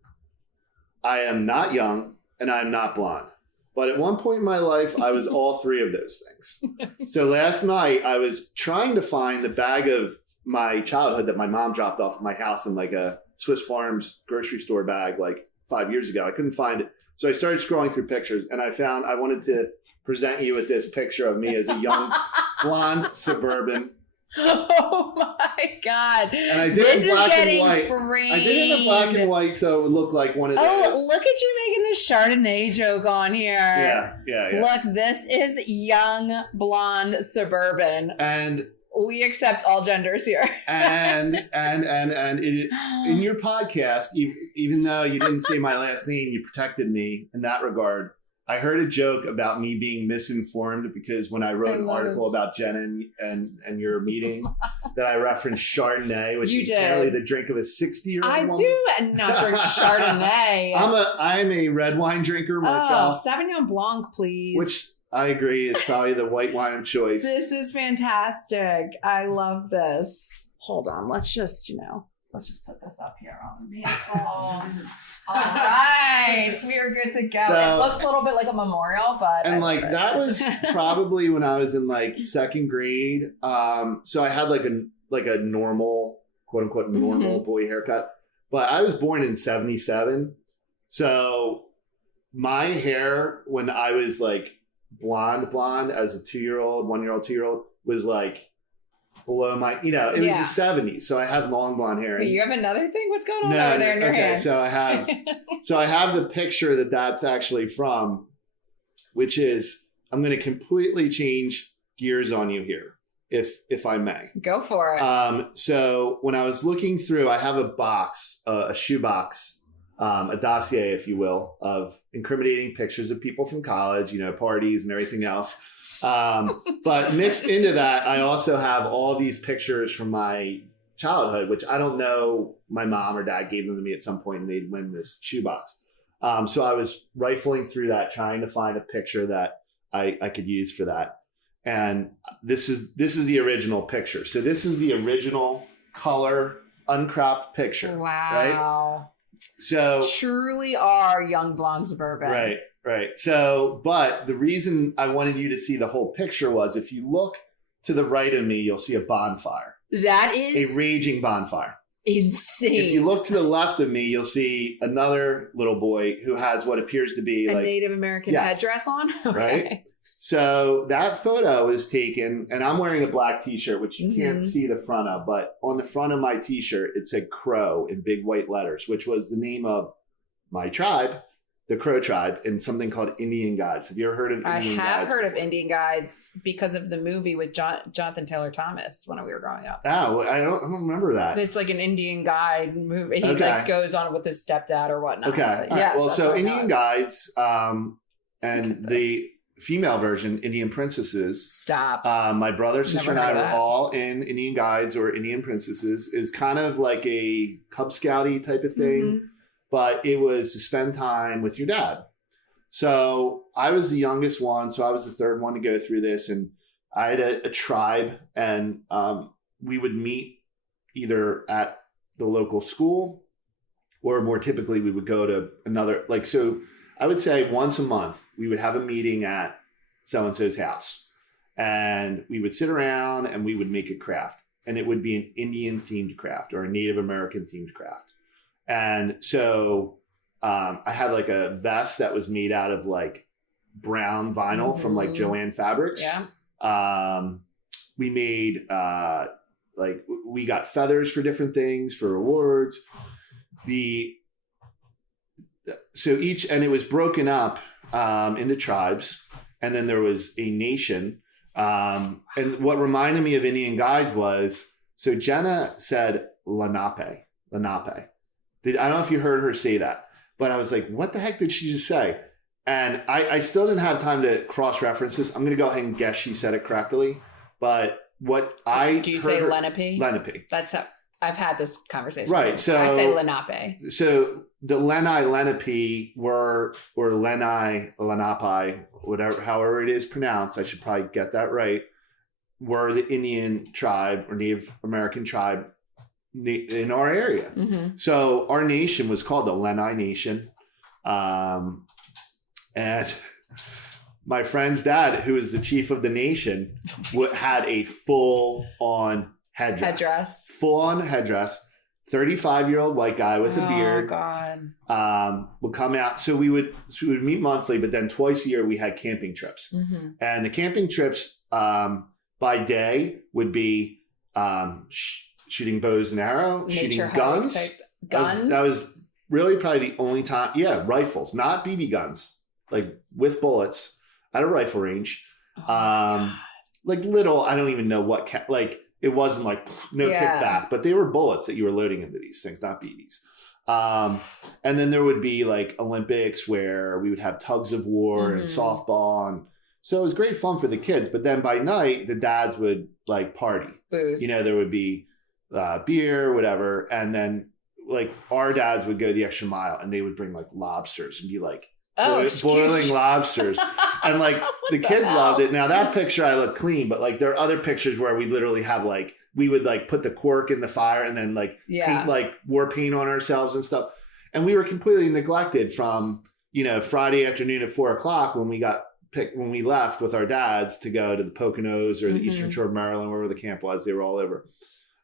I am not young, and I am not blonde. But at one point in my life, I was all 3 of those things. So last night, I was trying to find the bag of my childhood that my mom dropped off at my house in like a Swiss Farms grocery store bag like 5 years ago. I couldn't find it. So I started scrolling through pictures, and I wanted to present you with this picture of me as a young blonde suburban. Oh my God. And I did it in black and white. I did it in black and white so it would look like one of those. Oh, look at you making this Chardonnay joke on here. Yeah. Look, this is young blonde suburban. And we accept all genders here. and in your podcast, even though you didn't say my last name, you protected me in that regard. I heard a joke about me being misinformed because when I wrote an article about Jen and your meeting, that I referenced Chardonnay, which is apparently the drink of a 60-year-old woman. I do and not drink Chardonnay. I'm a red wine drinker myself. Oh, Sauvignon Blanc, please. Which I agree is probably the white wine of choice. This is fantastic. I love this. Hold on. Let's just, let's just put this up here on the mantle. All right, we are good to go. So, it looks a little bit like a memorial, but and like that was probably when I was in like second grade. So I had like a normal, quote unquote, normal boy haircut, but I was born in 1977, so my hair when I was like blonde as a 2-year-old, 1-year-old, 2-year-old was like below my, it was the 70s. So I had long blonde hair. Wait, you have another thing? What's going on over there in your hand? So I have the picture that's actually from, which is, I'm going to completely change gears on you here, if I may. Go for it. So when I was looking through, I have a box, a shoebox, a dossier, if you will, of incriminating pictures of people from college, parties and everything else. But mixed into that, I also have all these pictures from my childhood, which I don't know, my mom or dad gave them to me at some point and they'd win this shoebox. So I was rifling through that, trying to find a picture that I could use for that. And this is the original picture. So this is the original color uncropped picture. Wow. Right? So truly are young blonde suburban. Right. So, but the reason I wanted you to see the whole picture was if you look to the right of me, you'll see a bonfire. That is a raging bonfire. Insane. If you look to the left of me, you'll see another little boy who has what appears to be a like Native American headdress on. Okay. Right. So that photo is taken, and I'm wearing a black t-shirt, which you can't see the front of, but on the front of my t-shirt, it said Crow in big white letters, which was the name of my tribe, the Crow tribe, and something called Indian Guides. Have you ever heard of Indian Guides? I have heard of Indian Guides because of the movie with Jonathan Taylor Thomas when we were growing up. Oh, I don't remember that. It's like an Indian Guide movie. He like goes on with his stepdad or whatnot. Okay. But, yeah. Well, so Indian Guides, and the female version, Indian Princesses. Stop. My brother, sister, and I were all in Indian Guides or Indian Princesses. Is kind of like a Cub Scouty type of thing, but it was to spend time with your dad. So I was the youngest one, so I was the third one to go through this, and I had a tribe, and we would meet either at the local school, or more typically we would go to another, so I would say once a month, we would have a meeting at so-and-so's house, and we would sit around and we would make a craft, and it would be an Indian themed craft or a Native American themed craft. And so I had like a vest that was made out of like brown vinyl from like Joanne Fabrics. Yeah. We made we got feathers for different things for awards. And it was broken up into tribes, and then there was a nation. And what reminded me of Indian Guides was, so Jenna said Lenape. I don't know if you heard her say that, but I was like, what the heck did she just say? And I still didn't have time to cross-reference this. I'm going to go ahead and guess she said it correctly. But what I Do you say Lenape? Lenape. That's how I've had this conversation. Right. So I say Lenape. So the Lenape or Lenape, whatever, however it is pronounced, I should probably get that right, were the Indian tribe or Native American tribe in our area. So our nation was called the Lenai Nation. And my friend's dad, who is the chief of the nation, had a full-on headdress. Full-on headdress. 35-year-old white guy with a beard. Oh, God. Would come out. So we would meet monthly, but then twice a year we had camping trips. And the camping trips by day would be shooting bows and arrows, shooting guns. That was really probably the only time. Yeah, rifles, not BB guns, like with bullets at a rifle range. Like little, I don't even know what, it wasn't like no kickback, but they were bullets that you were loading into these things, not BBs. And then there would be like Olympics where we would have tugs of war and softball. And so it was great fun for the kids. But then by night, the dads would like party. Booze. There would be beer, whatever. And then like our dads would go the extra mile and they would bring like lobsters and be like boiling lobsters. And like the kids loved it. Now that picture, I look clean, but like there are other pictures where we literally have like, we would like put the cork in the fire and then like paint like war paint on ourselves and stuff. And we were completely neglected from, Friday afternoon at 4:00 when we left with our dads to go to the Poconos or the Eastern Shore of Maryland, wherever the camp was, they were all over.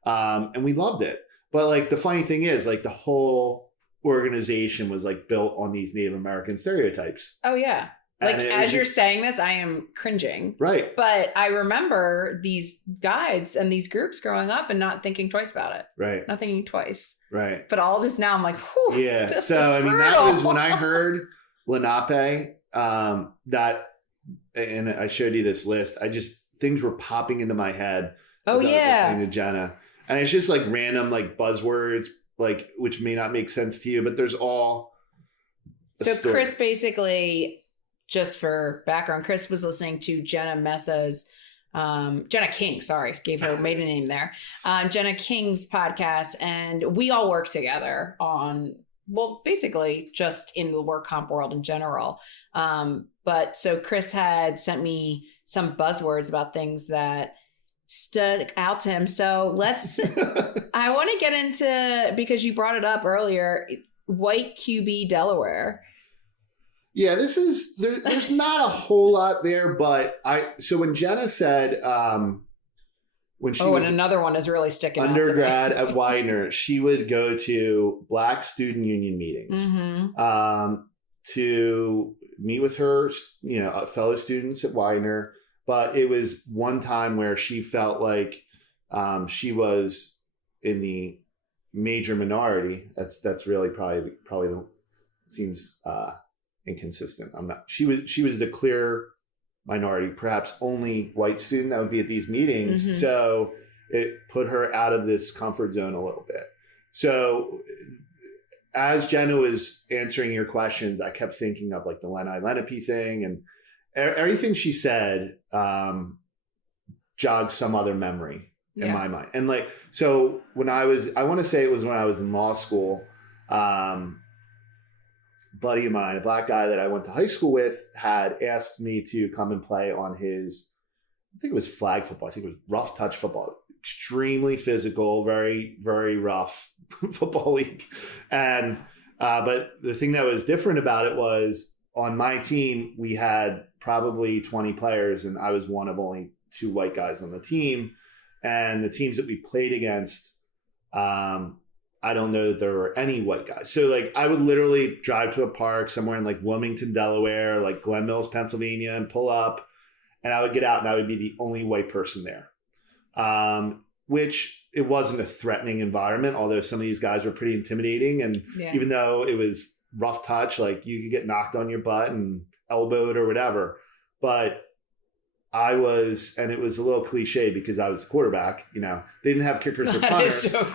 And we loved it. But like the funny thing is like the whole organization was like built on these Native American stereotypes. Oh yeah. Like as you're saying this, I am cringing. Right. But I remember these guides and these groups growing up and not thinking twice about it. Right. Not thinking twice. Right. But all this now, I'm like, whew. Yeah. So, I mean, that was when I heard Lenape, that, and I showed you this list, things were popping into my head. Oh, as yeah. I was listening to Jenna. And it's just like random, like buzzwords, like, which may not make sense to you, but there's all. So story. Chris basically, just for background, Chris was listening to Jenna Messa's, Jenna King, gave her maiden name there. Jenna King's podcast. And we all work together on, well, basically just in the work comp world in general. But so Chris had sent me some buzzwords about things that stood out to him. So I want to get into, because you brought it up earlier, white QB Delaware. Yeah, there's not a whole lot there, but so when Jenna said, when she was and another one is really sticking undergrad at Widener, she would go to Black student union meetings, to meet with her, fellow students at Widener. But it was one time where she felt like she was in the major minority. That's really probably seems inconsistent. She was the clear minority, perhaps only white student that would be at these meetings. So it put her out of this comfort zone a little bit. So as Jenna was answering your questions, I kept thinking of like the Lenape thing, and everything she said jogged some other memory in my mind. And like, so when I want to say it was when I was in law school, buddy of mine, a black guy that I went to high school with, had asked me to come and play on his, I think it was flag football. I think it was rough touch football, extremely physical, very, very rough football league. And, but the thing that was different about it was on my team, we had probably 20 players and I was one of only 2 white guys on the team. And the teams that we played against, I don't know that there were any white guys. So like I would literally drive to a park somewhere in like Wilmington, Delaware, like Glen Mills, Pennsylvania, and pull up, and I would get out and I would be the only white person there. Which it wasn't a threatening environment, although some of these guys were pretty intimidating. And even though it was rough touch, like you could get knocked on your butt and elbowed or whatever. But I was, and it was a little cliche because I was the quarterback, they didn't have kickers or punters, so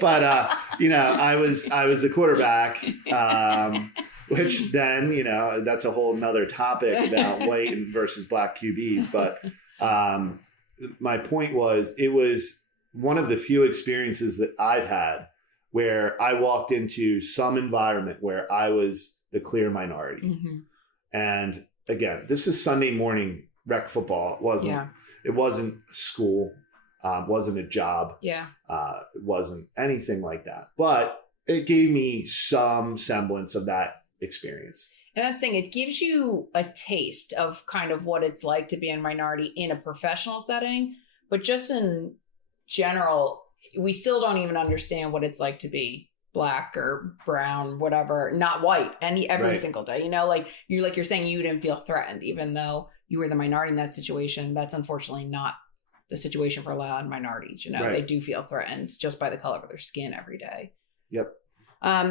but I was the quarterback, which then, that's a whole nother topic about white versus black QBs. But my point was, it was one of the few experiences that I've had where I walked into some environment where I was the clear minority. And again, this is Sunday morning rec football. It wasn't school, wasn't a job. It wasn't anything like that, but it gave me some semblance of that experience. And that's the thing, it gives you a taste of kind of what it's like to be a minority in a professional setting, but just in general, we still don't even understand what it's like to be black or brown, whatever, not white, every single day. Like you're saying, you didn't feel threatened, even though you were the minority in that situation. That's unfortunately not the situation for a lot of minorities. They do feel threatened just by the color of their skin every day. Yep.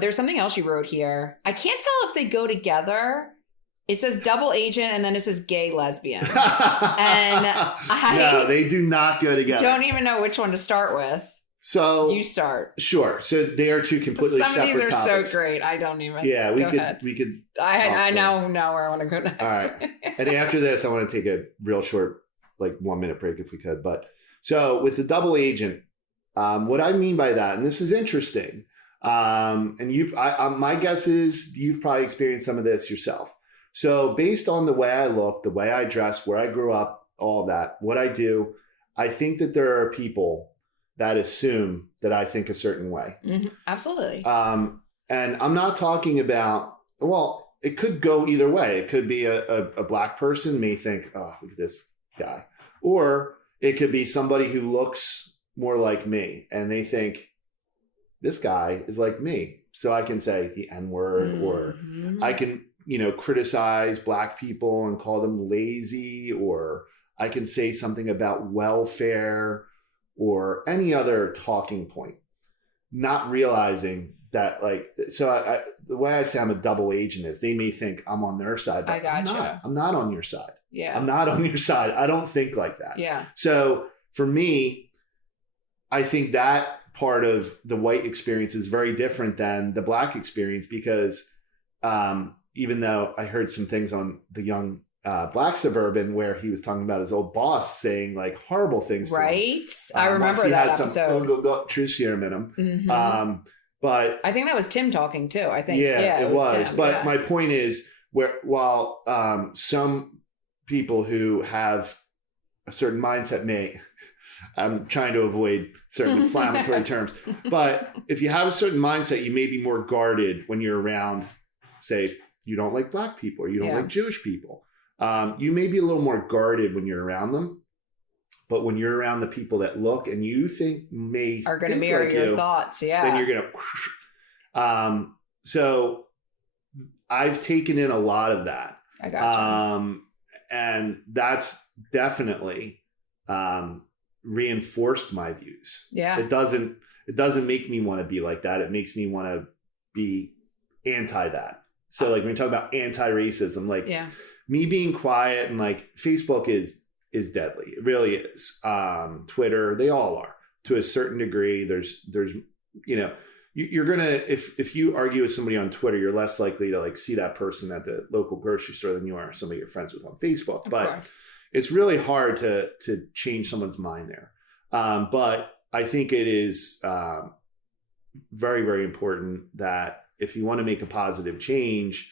There's something else you wrote here. I can't tell if they go together. It says double agent and then it says gay lesbian. And no, they do not go together. Don't even know which one to start with. So you start. Sure. So they are 2 completely separate topics. Some of these are topics. So great. I don't even. Yeah, we could. I know where I want to go next. All right. And after this, I want to take a real short, like 1 minute break if we could. But so with the double agent, what I mean by that, and this is interesting, and my guess is you've probably experienced some of this yourself. So based on the way I look, the way I dress, where I grew up, all of that, what I do, I think that there are people that assume that I think a certain way. Absolutely. And I'm not talking about, well, it could go either way. It could be a Black person may think, oh, look at this guy. Or it could be somebody who looks more like me and they think, this guy is like me. So I can say the N-word, or I can, criticize Black people and call them lazy, or I can say something about welfare or any other talking point, not realizing that, the way I say I'm a double agent is they may think I'm on their side, but I'm not on your side. Yeah. I'm not on your side. I don't think like that. Yeah. So for me, I think that part of the white experience is very different than the Black experience, because even though I heard some things on the Young Black Suburban where he was talking about his old boss saying like horrible things. Right. I remember that episode. Truth serum in him. But I think that was Tim talking too. I think. Yeah, it was. Tim. But my point is, while some people who have a certain mindset I'm trying to avoid certain inflammatory terms, but if you have a certain mindset, you may be more guarded when you're around, say, you don't like Black people or you don't like Jewish people. You may be a little more guarded when you're around them, but when you're around the people that look and you think are going to mirror your thoughts, then you're going to. So I've taken in a lot of that. I gotcha. And that's definitely reinforced my views. Yeah. It doesn't make me want to be like that. It makes me want to be anti that. So like when we talk about anti-racism, me being quiet and like Facebook is deadly. It really is. Twitter, they all are to a certain degree. There's you're going to, if you argue with somebody on Twitter, you're less likely to like see that person at the local grocery store than you are somebody you're friends with on Facebook. But it's really hard to change someone's mind there. But I think it is very, very important that if you want to make a positive change,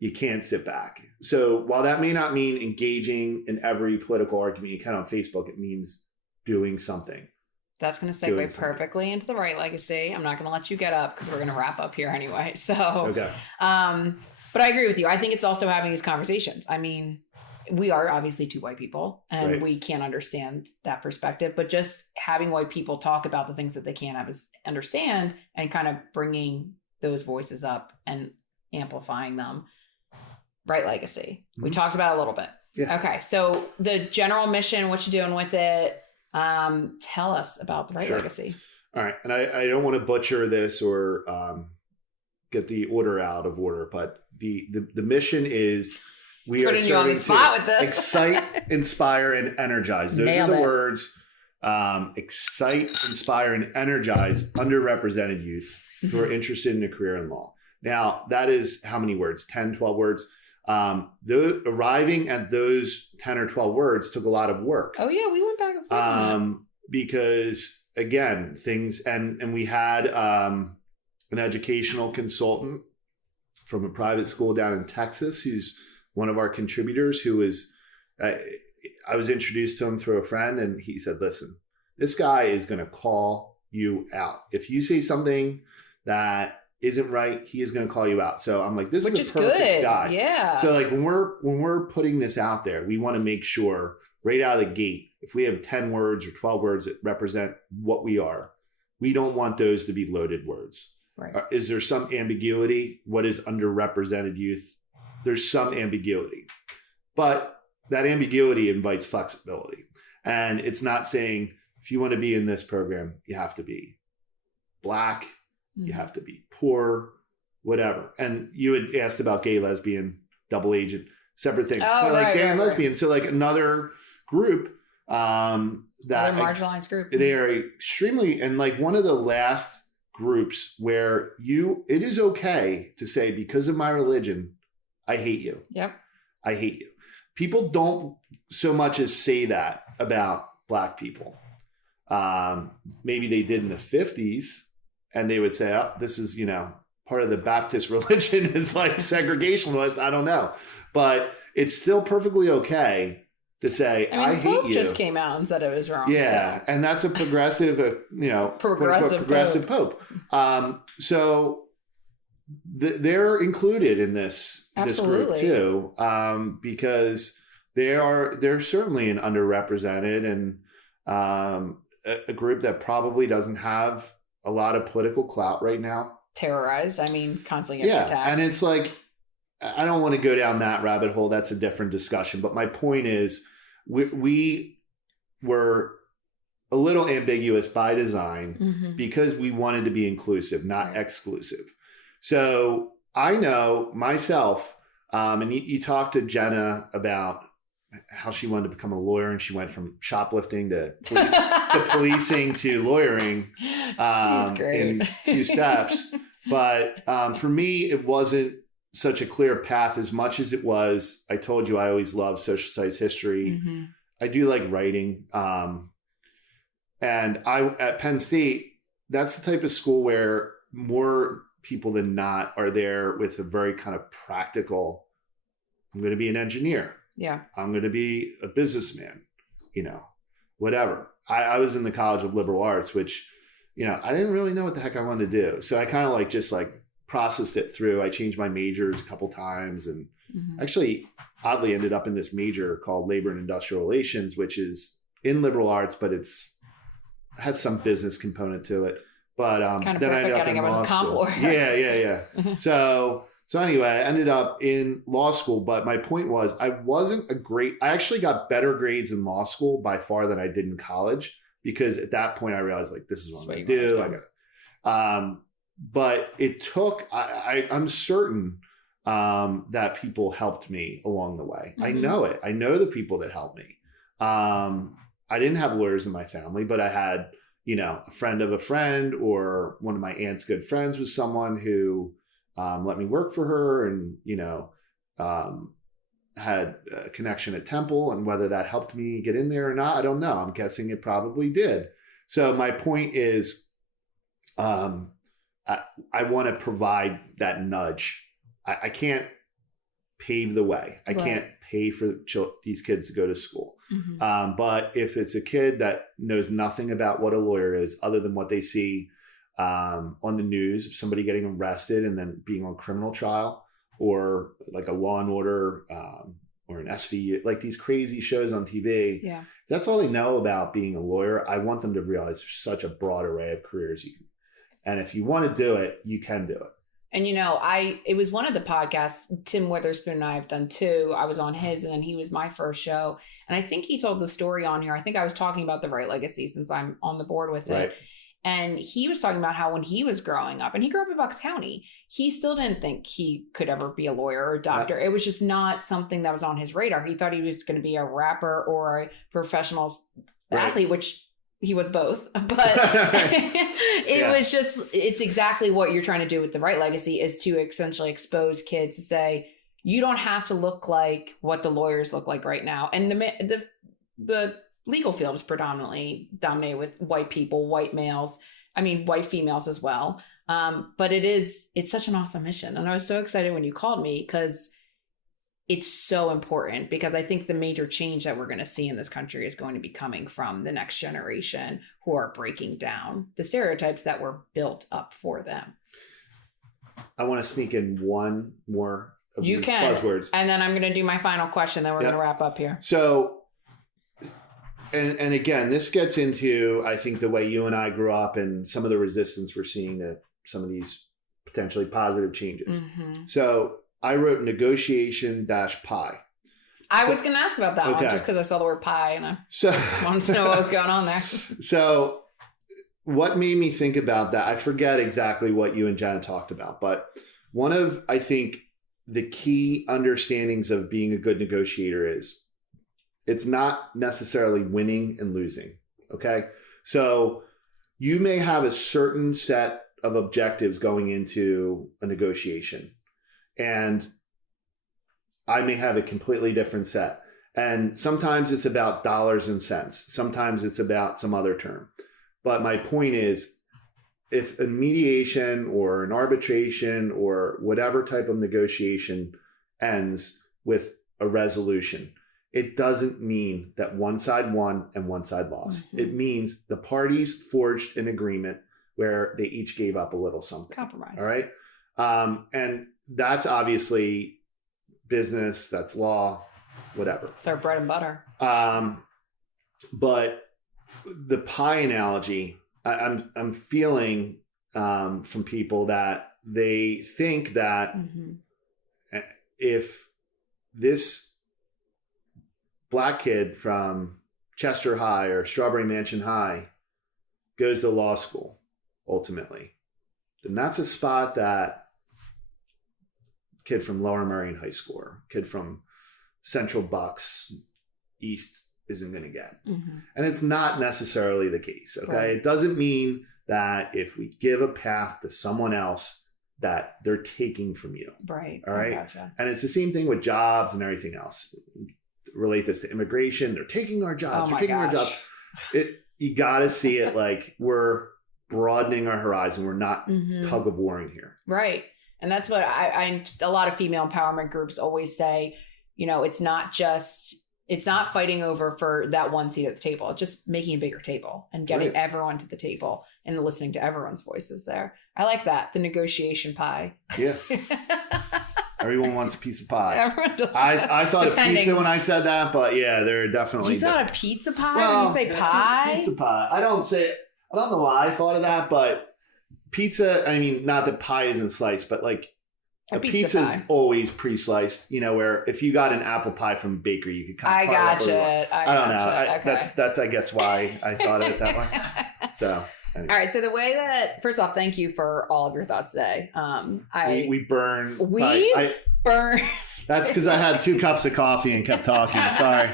you can't sit back. So while that may not mean engaging in every political argument you can on Facebook, it means doing something. That's going to segue perfectly into the Wright Legacy. I'm not going to let you get up because we're going to wrap up here anyway. So, okay. But I agree with you. I think it's also having these conversations. I mean, we are obviously two white people and we can't understand that perspective, but just having white people talk about the things that they can't understand and kind of bringing those voices up and amplifying them. Wright Legacy. We talked about it a little bit. Yeah. Okay. So the general mission, what you doing with it? Tell us about the Wright Legacy. All right. And I don't want to butcher this or get the order out of order, but the mission is we are you on the spot with this. Excite, inspire, and energize. Those are the words. Excite, inspire, and energize underrepresented youth who are interested in a career in law. Now, that is how many words? 10, 12 words. Arriving at those 10 or 12 words took a lot of work. Oh yeah, we went back and forth. Because again, things and we had an educational consultant from a private school down in Texas who's one of our contributors who was I was introduced to him through a friend, and he said, listen, this guy is going to call you out. If you say something that isn't right, he is going to call you out. So I'm like, this is a perfect guy. Yeah. So like when we're putting this out there, we want to make sure right out of the gate, if we have 10 words or 12 words that represent what we are, we don't want those to be loaded words. Right. Is there some ambiguity? What is underrepresented youth? There's some ambiguity, but that ambiguity invites flexibility. And it's not saying if you want to be in this program, you have to be Black, you have to be poor, whatever. And you had asked about gay, lesbian, double agent, separate things. Oh, but gay and lesbian. So like another group that marginalized group. They are extremely, and like one of the last groups where it is okay to say, because of my religion, I hate you. Yep. I hate you. People don't so much as say that about Black people. Maybe they did in the 50s. And they would say, oh, this is, part of the Baptist religion is like segregationalist. I don't know. But it's still perfectly okay to say, I hate Pope you. just came out and said it was wrong. Yeah. So. And that's a progressive, progressive Pope. So they're included in this group too, because they're certainly an underrepresented and a group that probably doesn't have a lot of political clout right now. Terrorized. Constantly getting attacked. And it's like, I don't want to go down that rabbit hole. That's a different discussion. But my point is, we were a little ambiguous by design because we wanted to be inclusive, not exclusive. So I know myself, and you talked to Jenna about how she wanted to become a lawyer, and she went from shoplifting to policing to lawyering in 2 steps. But for me, it wasn't such a clear path as much as it was. I told you I always loved social studies, history. I do like writing. And at Penn State, that's the type of school where more people than not are there with a very kind of practical, I'm going to be an engineer. Yeah. I'm going to be a businessman, whatever. I was in the College of Liberal Arts, which, I didn't really know what the heck I wanted to do. So I kind of just processed it through. I changed my majors a couple times and actually oddly ended up in this major called Labor and Industrial Relations, which is in liberal arts, but has some business component to it. But kind of then I perfect ended up getting in it as a comp lawyer. Yeah. So anyway, I ended up in law school, but my point was I actually got better grades in law school by far than I did in college, because at that point I realized this is what I'm going to do. I got but it took, I'm certain that people helped me along the way. I know it. I know the people that helped me. I didn't have lawyers in my family, but I had, a friend of a friend, or one of my aunt's good friends was someone who let me work for her, and, had a connection at Temple, and whether that helped me get in there or not, I don't know. I'm guessing it probably did. So my point is, I want to provide that nudge. I can't pave the way. I can't pay for these kids to go to school. But if it's a kid that knows nothing about what a lawyer is, other than what they see on the news of somebody getting arrested and then being on criminal trial, or like a Law and Order or an SVU, like these crazy shows on TV. Yeah. If that's all they know about being a lawyer, I want them to realize there's such a broad array of careers you can. And if you want to do it, you can do it. And, it was one of the podcasts Tim Witherspoon and I have done too. I was on his, and then he was my first show. And I think he told the story on here. I think I was talking about the Wright Legacy, since I'm on the board with it. And he was talking about how when he was growing up, and he grew up in Bucks County, he still didn't think he could ever be a lawyer or a doctor. It was just not something that was on his radar. He thought he was going to be a rapper or a professional athlete, which he was both. But it's exactly what you're trying to do with the Wright Legacy, is to essentially expose kids to say, you don't have to look like what the lawyers look like right now. And the legal field is predominantly dominated with white people, white males. White females as well. But it's such an awesome mission. And I was so excited when you called me, because it's so important, because I think the major change that we're going to see in this country is going to be coming from the next generation, who are breaking down the stereotypes that were built up for them. I want to sneak in one more of you can buzzwords. And then I'm going to do my final question, then we're going to wrap up here. So, and again, this gets into, I think, the way you and I grew up and some of the resistance we're seeing to some of these potentially positive changes. So I wrote negotiation-pie. I was going to ask about that one, just because I saw the word pie and I wanted to know what was going on there. So what made me think about that, I forget exactly what you and Jenna talked about, but one of, I think, the key understandings of being a good negotiator is it's not necessarily winning and losing. Okay. So you may have a certain set of objectives going into a negotiation, and I may have a completely different set. And sometimes it's about dollars and cents. Sometimes it's about some other term. But my point is, if a mediation or an arbitration or whatever type of negotiation ends with a resolution, it doesn't mean that one side won and one side lost. Mm-hmm. It means the parties forged an agreement where they each gave up a little something. Compromise. All right. And that's obviously business, that's law, whatever. It's our bread and butter. But the pie analogy, I'm feeling from people that they think that if this black kid from Chester High or Strawberry Mansion High goes to law school, ultimately, then that's a spot that kid from Lower Merion High School or kid from Central Bucks East isn't going to get. And it's not necessarily the case. Okay. Right. It doesn't mean that if we give a path to someone else that they're taking from you. Right. All right. Gotcha. And it's the same thing with jobs and everything else. Relate this to immigration. They're taking our jobs. They're taking our jobs. You got to see it like we're broadening our horizon. We're not tug of warring here. Right. And that's what I a lot of female empowerment groups always say, you know, it's not fighting over for that one seat at the table. It's just making a bigger table and getting everyone to the table and listening to everyone's voices there. I like that. The negotiation pie. Yeah. Everyone wants a piece of pie. I thought of pizza when I said that, but yeah, they're definitely. You thought a pizza pie when you say pie? Pizza pie. I don't know why I thought of that, but pizza, I mean, not that pie isn't sliced, but like a pizza is always pre-sliced, you know, where if you got an apple pie from a bakery, you could kind of I don't know. That's I guess why I thought of it that way. So anyway. All right. So the way that, first off, thank you for all of your thoughts today. We burn. Burn. That's because I had 2 cups of coffee and kept talking. Sorry.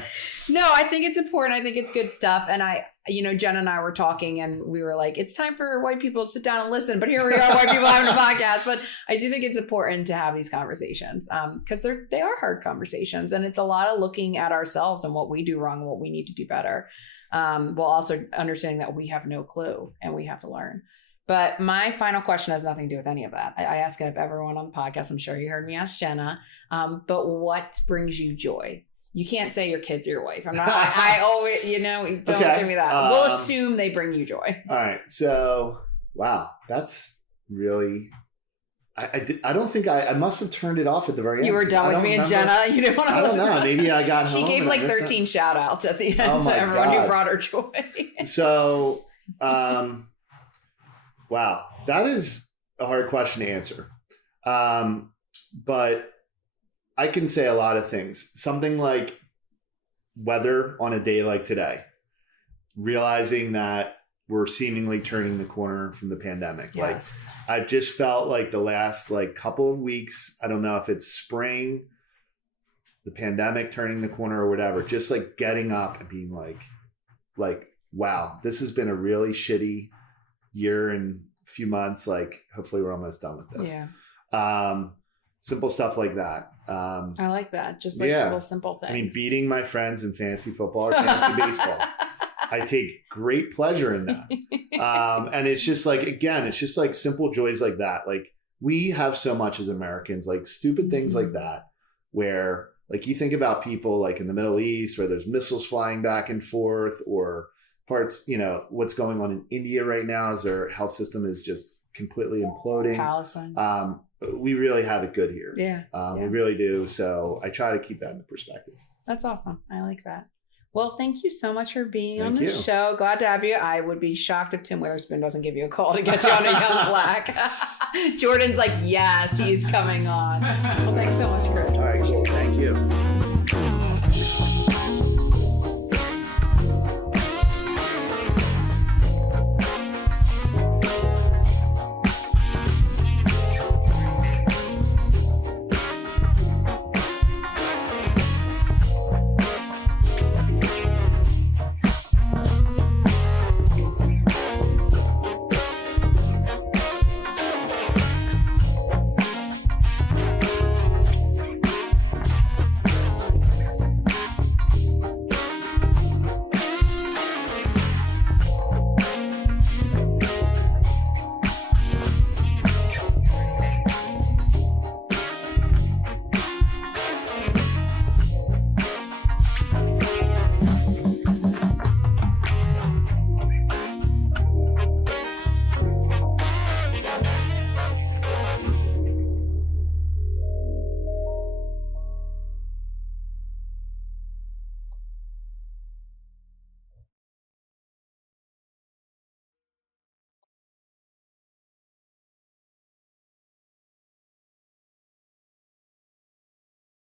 No, I think it's important. I think it's good stuff. And Jen and I were talking and we were like, it's time for white people to sit down and listen. But here we are, white people having a podcast. But I do think it's important to have these conversations because they are hard conversations. And it's a lot of looking at ourselves and what we do wrong and what we need to do better. While also understanding that we have no clue and we have to learn. But my final question has nothing to do with any of that. I ask it of everyone on the podcast. I'm sure you heard me ask Jenna. But what brings you joy? You can't say your kids or your wife. I'm not. I always, don't give me that. We'll assume they bring you joy. All right. So, wow, that's really. I don't think I must have turned it off at the very end. You were done with me and Jenna. You didn't want to listen. I don't know. Maybe I got home. She gave like 13 shout outs at the end to everyone who brought her joy. So, wow, that is a hard question to answer. But I can say a lot of things. Something like weather on a day like today, realizing that we're seemingly turning the corner from the pandemic. Yes. Like I've just felt like the last couple of weeks, I don't know if it's spring, the pandemic turning the corner or whatever, just like getting up and being like, wow, this has been a really shitty year and few months. Like hopefully we're almost done with this. Yeah. Simple stuff like that. I like that. Just little simple things. I mean, beating my friends in fantasy football or fantasy baseball. I take great pleasure in that. And it's just it's just like simple joys like that. Like we have so much as Americans, like stupid things like that, where like you think about people like in the Middle East where there's missiles flying back and forth or parts, what's going on in India right now is their health system is just completely imploding. Palestine. We really have it good here. Yeah. We really do. So I try to keep that in perspective. That's awesome. I like that. Well, thank you so much for being on the show. Glad to have you. I would be shocked if Tim Witherspoon doesn't give you a call to get you on a Young Black. Jordan's like, yes, he's coming on. Well, thanks so much, Chris. All right, cool. Thank you.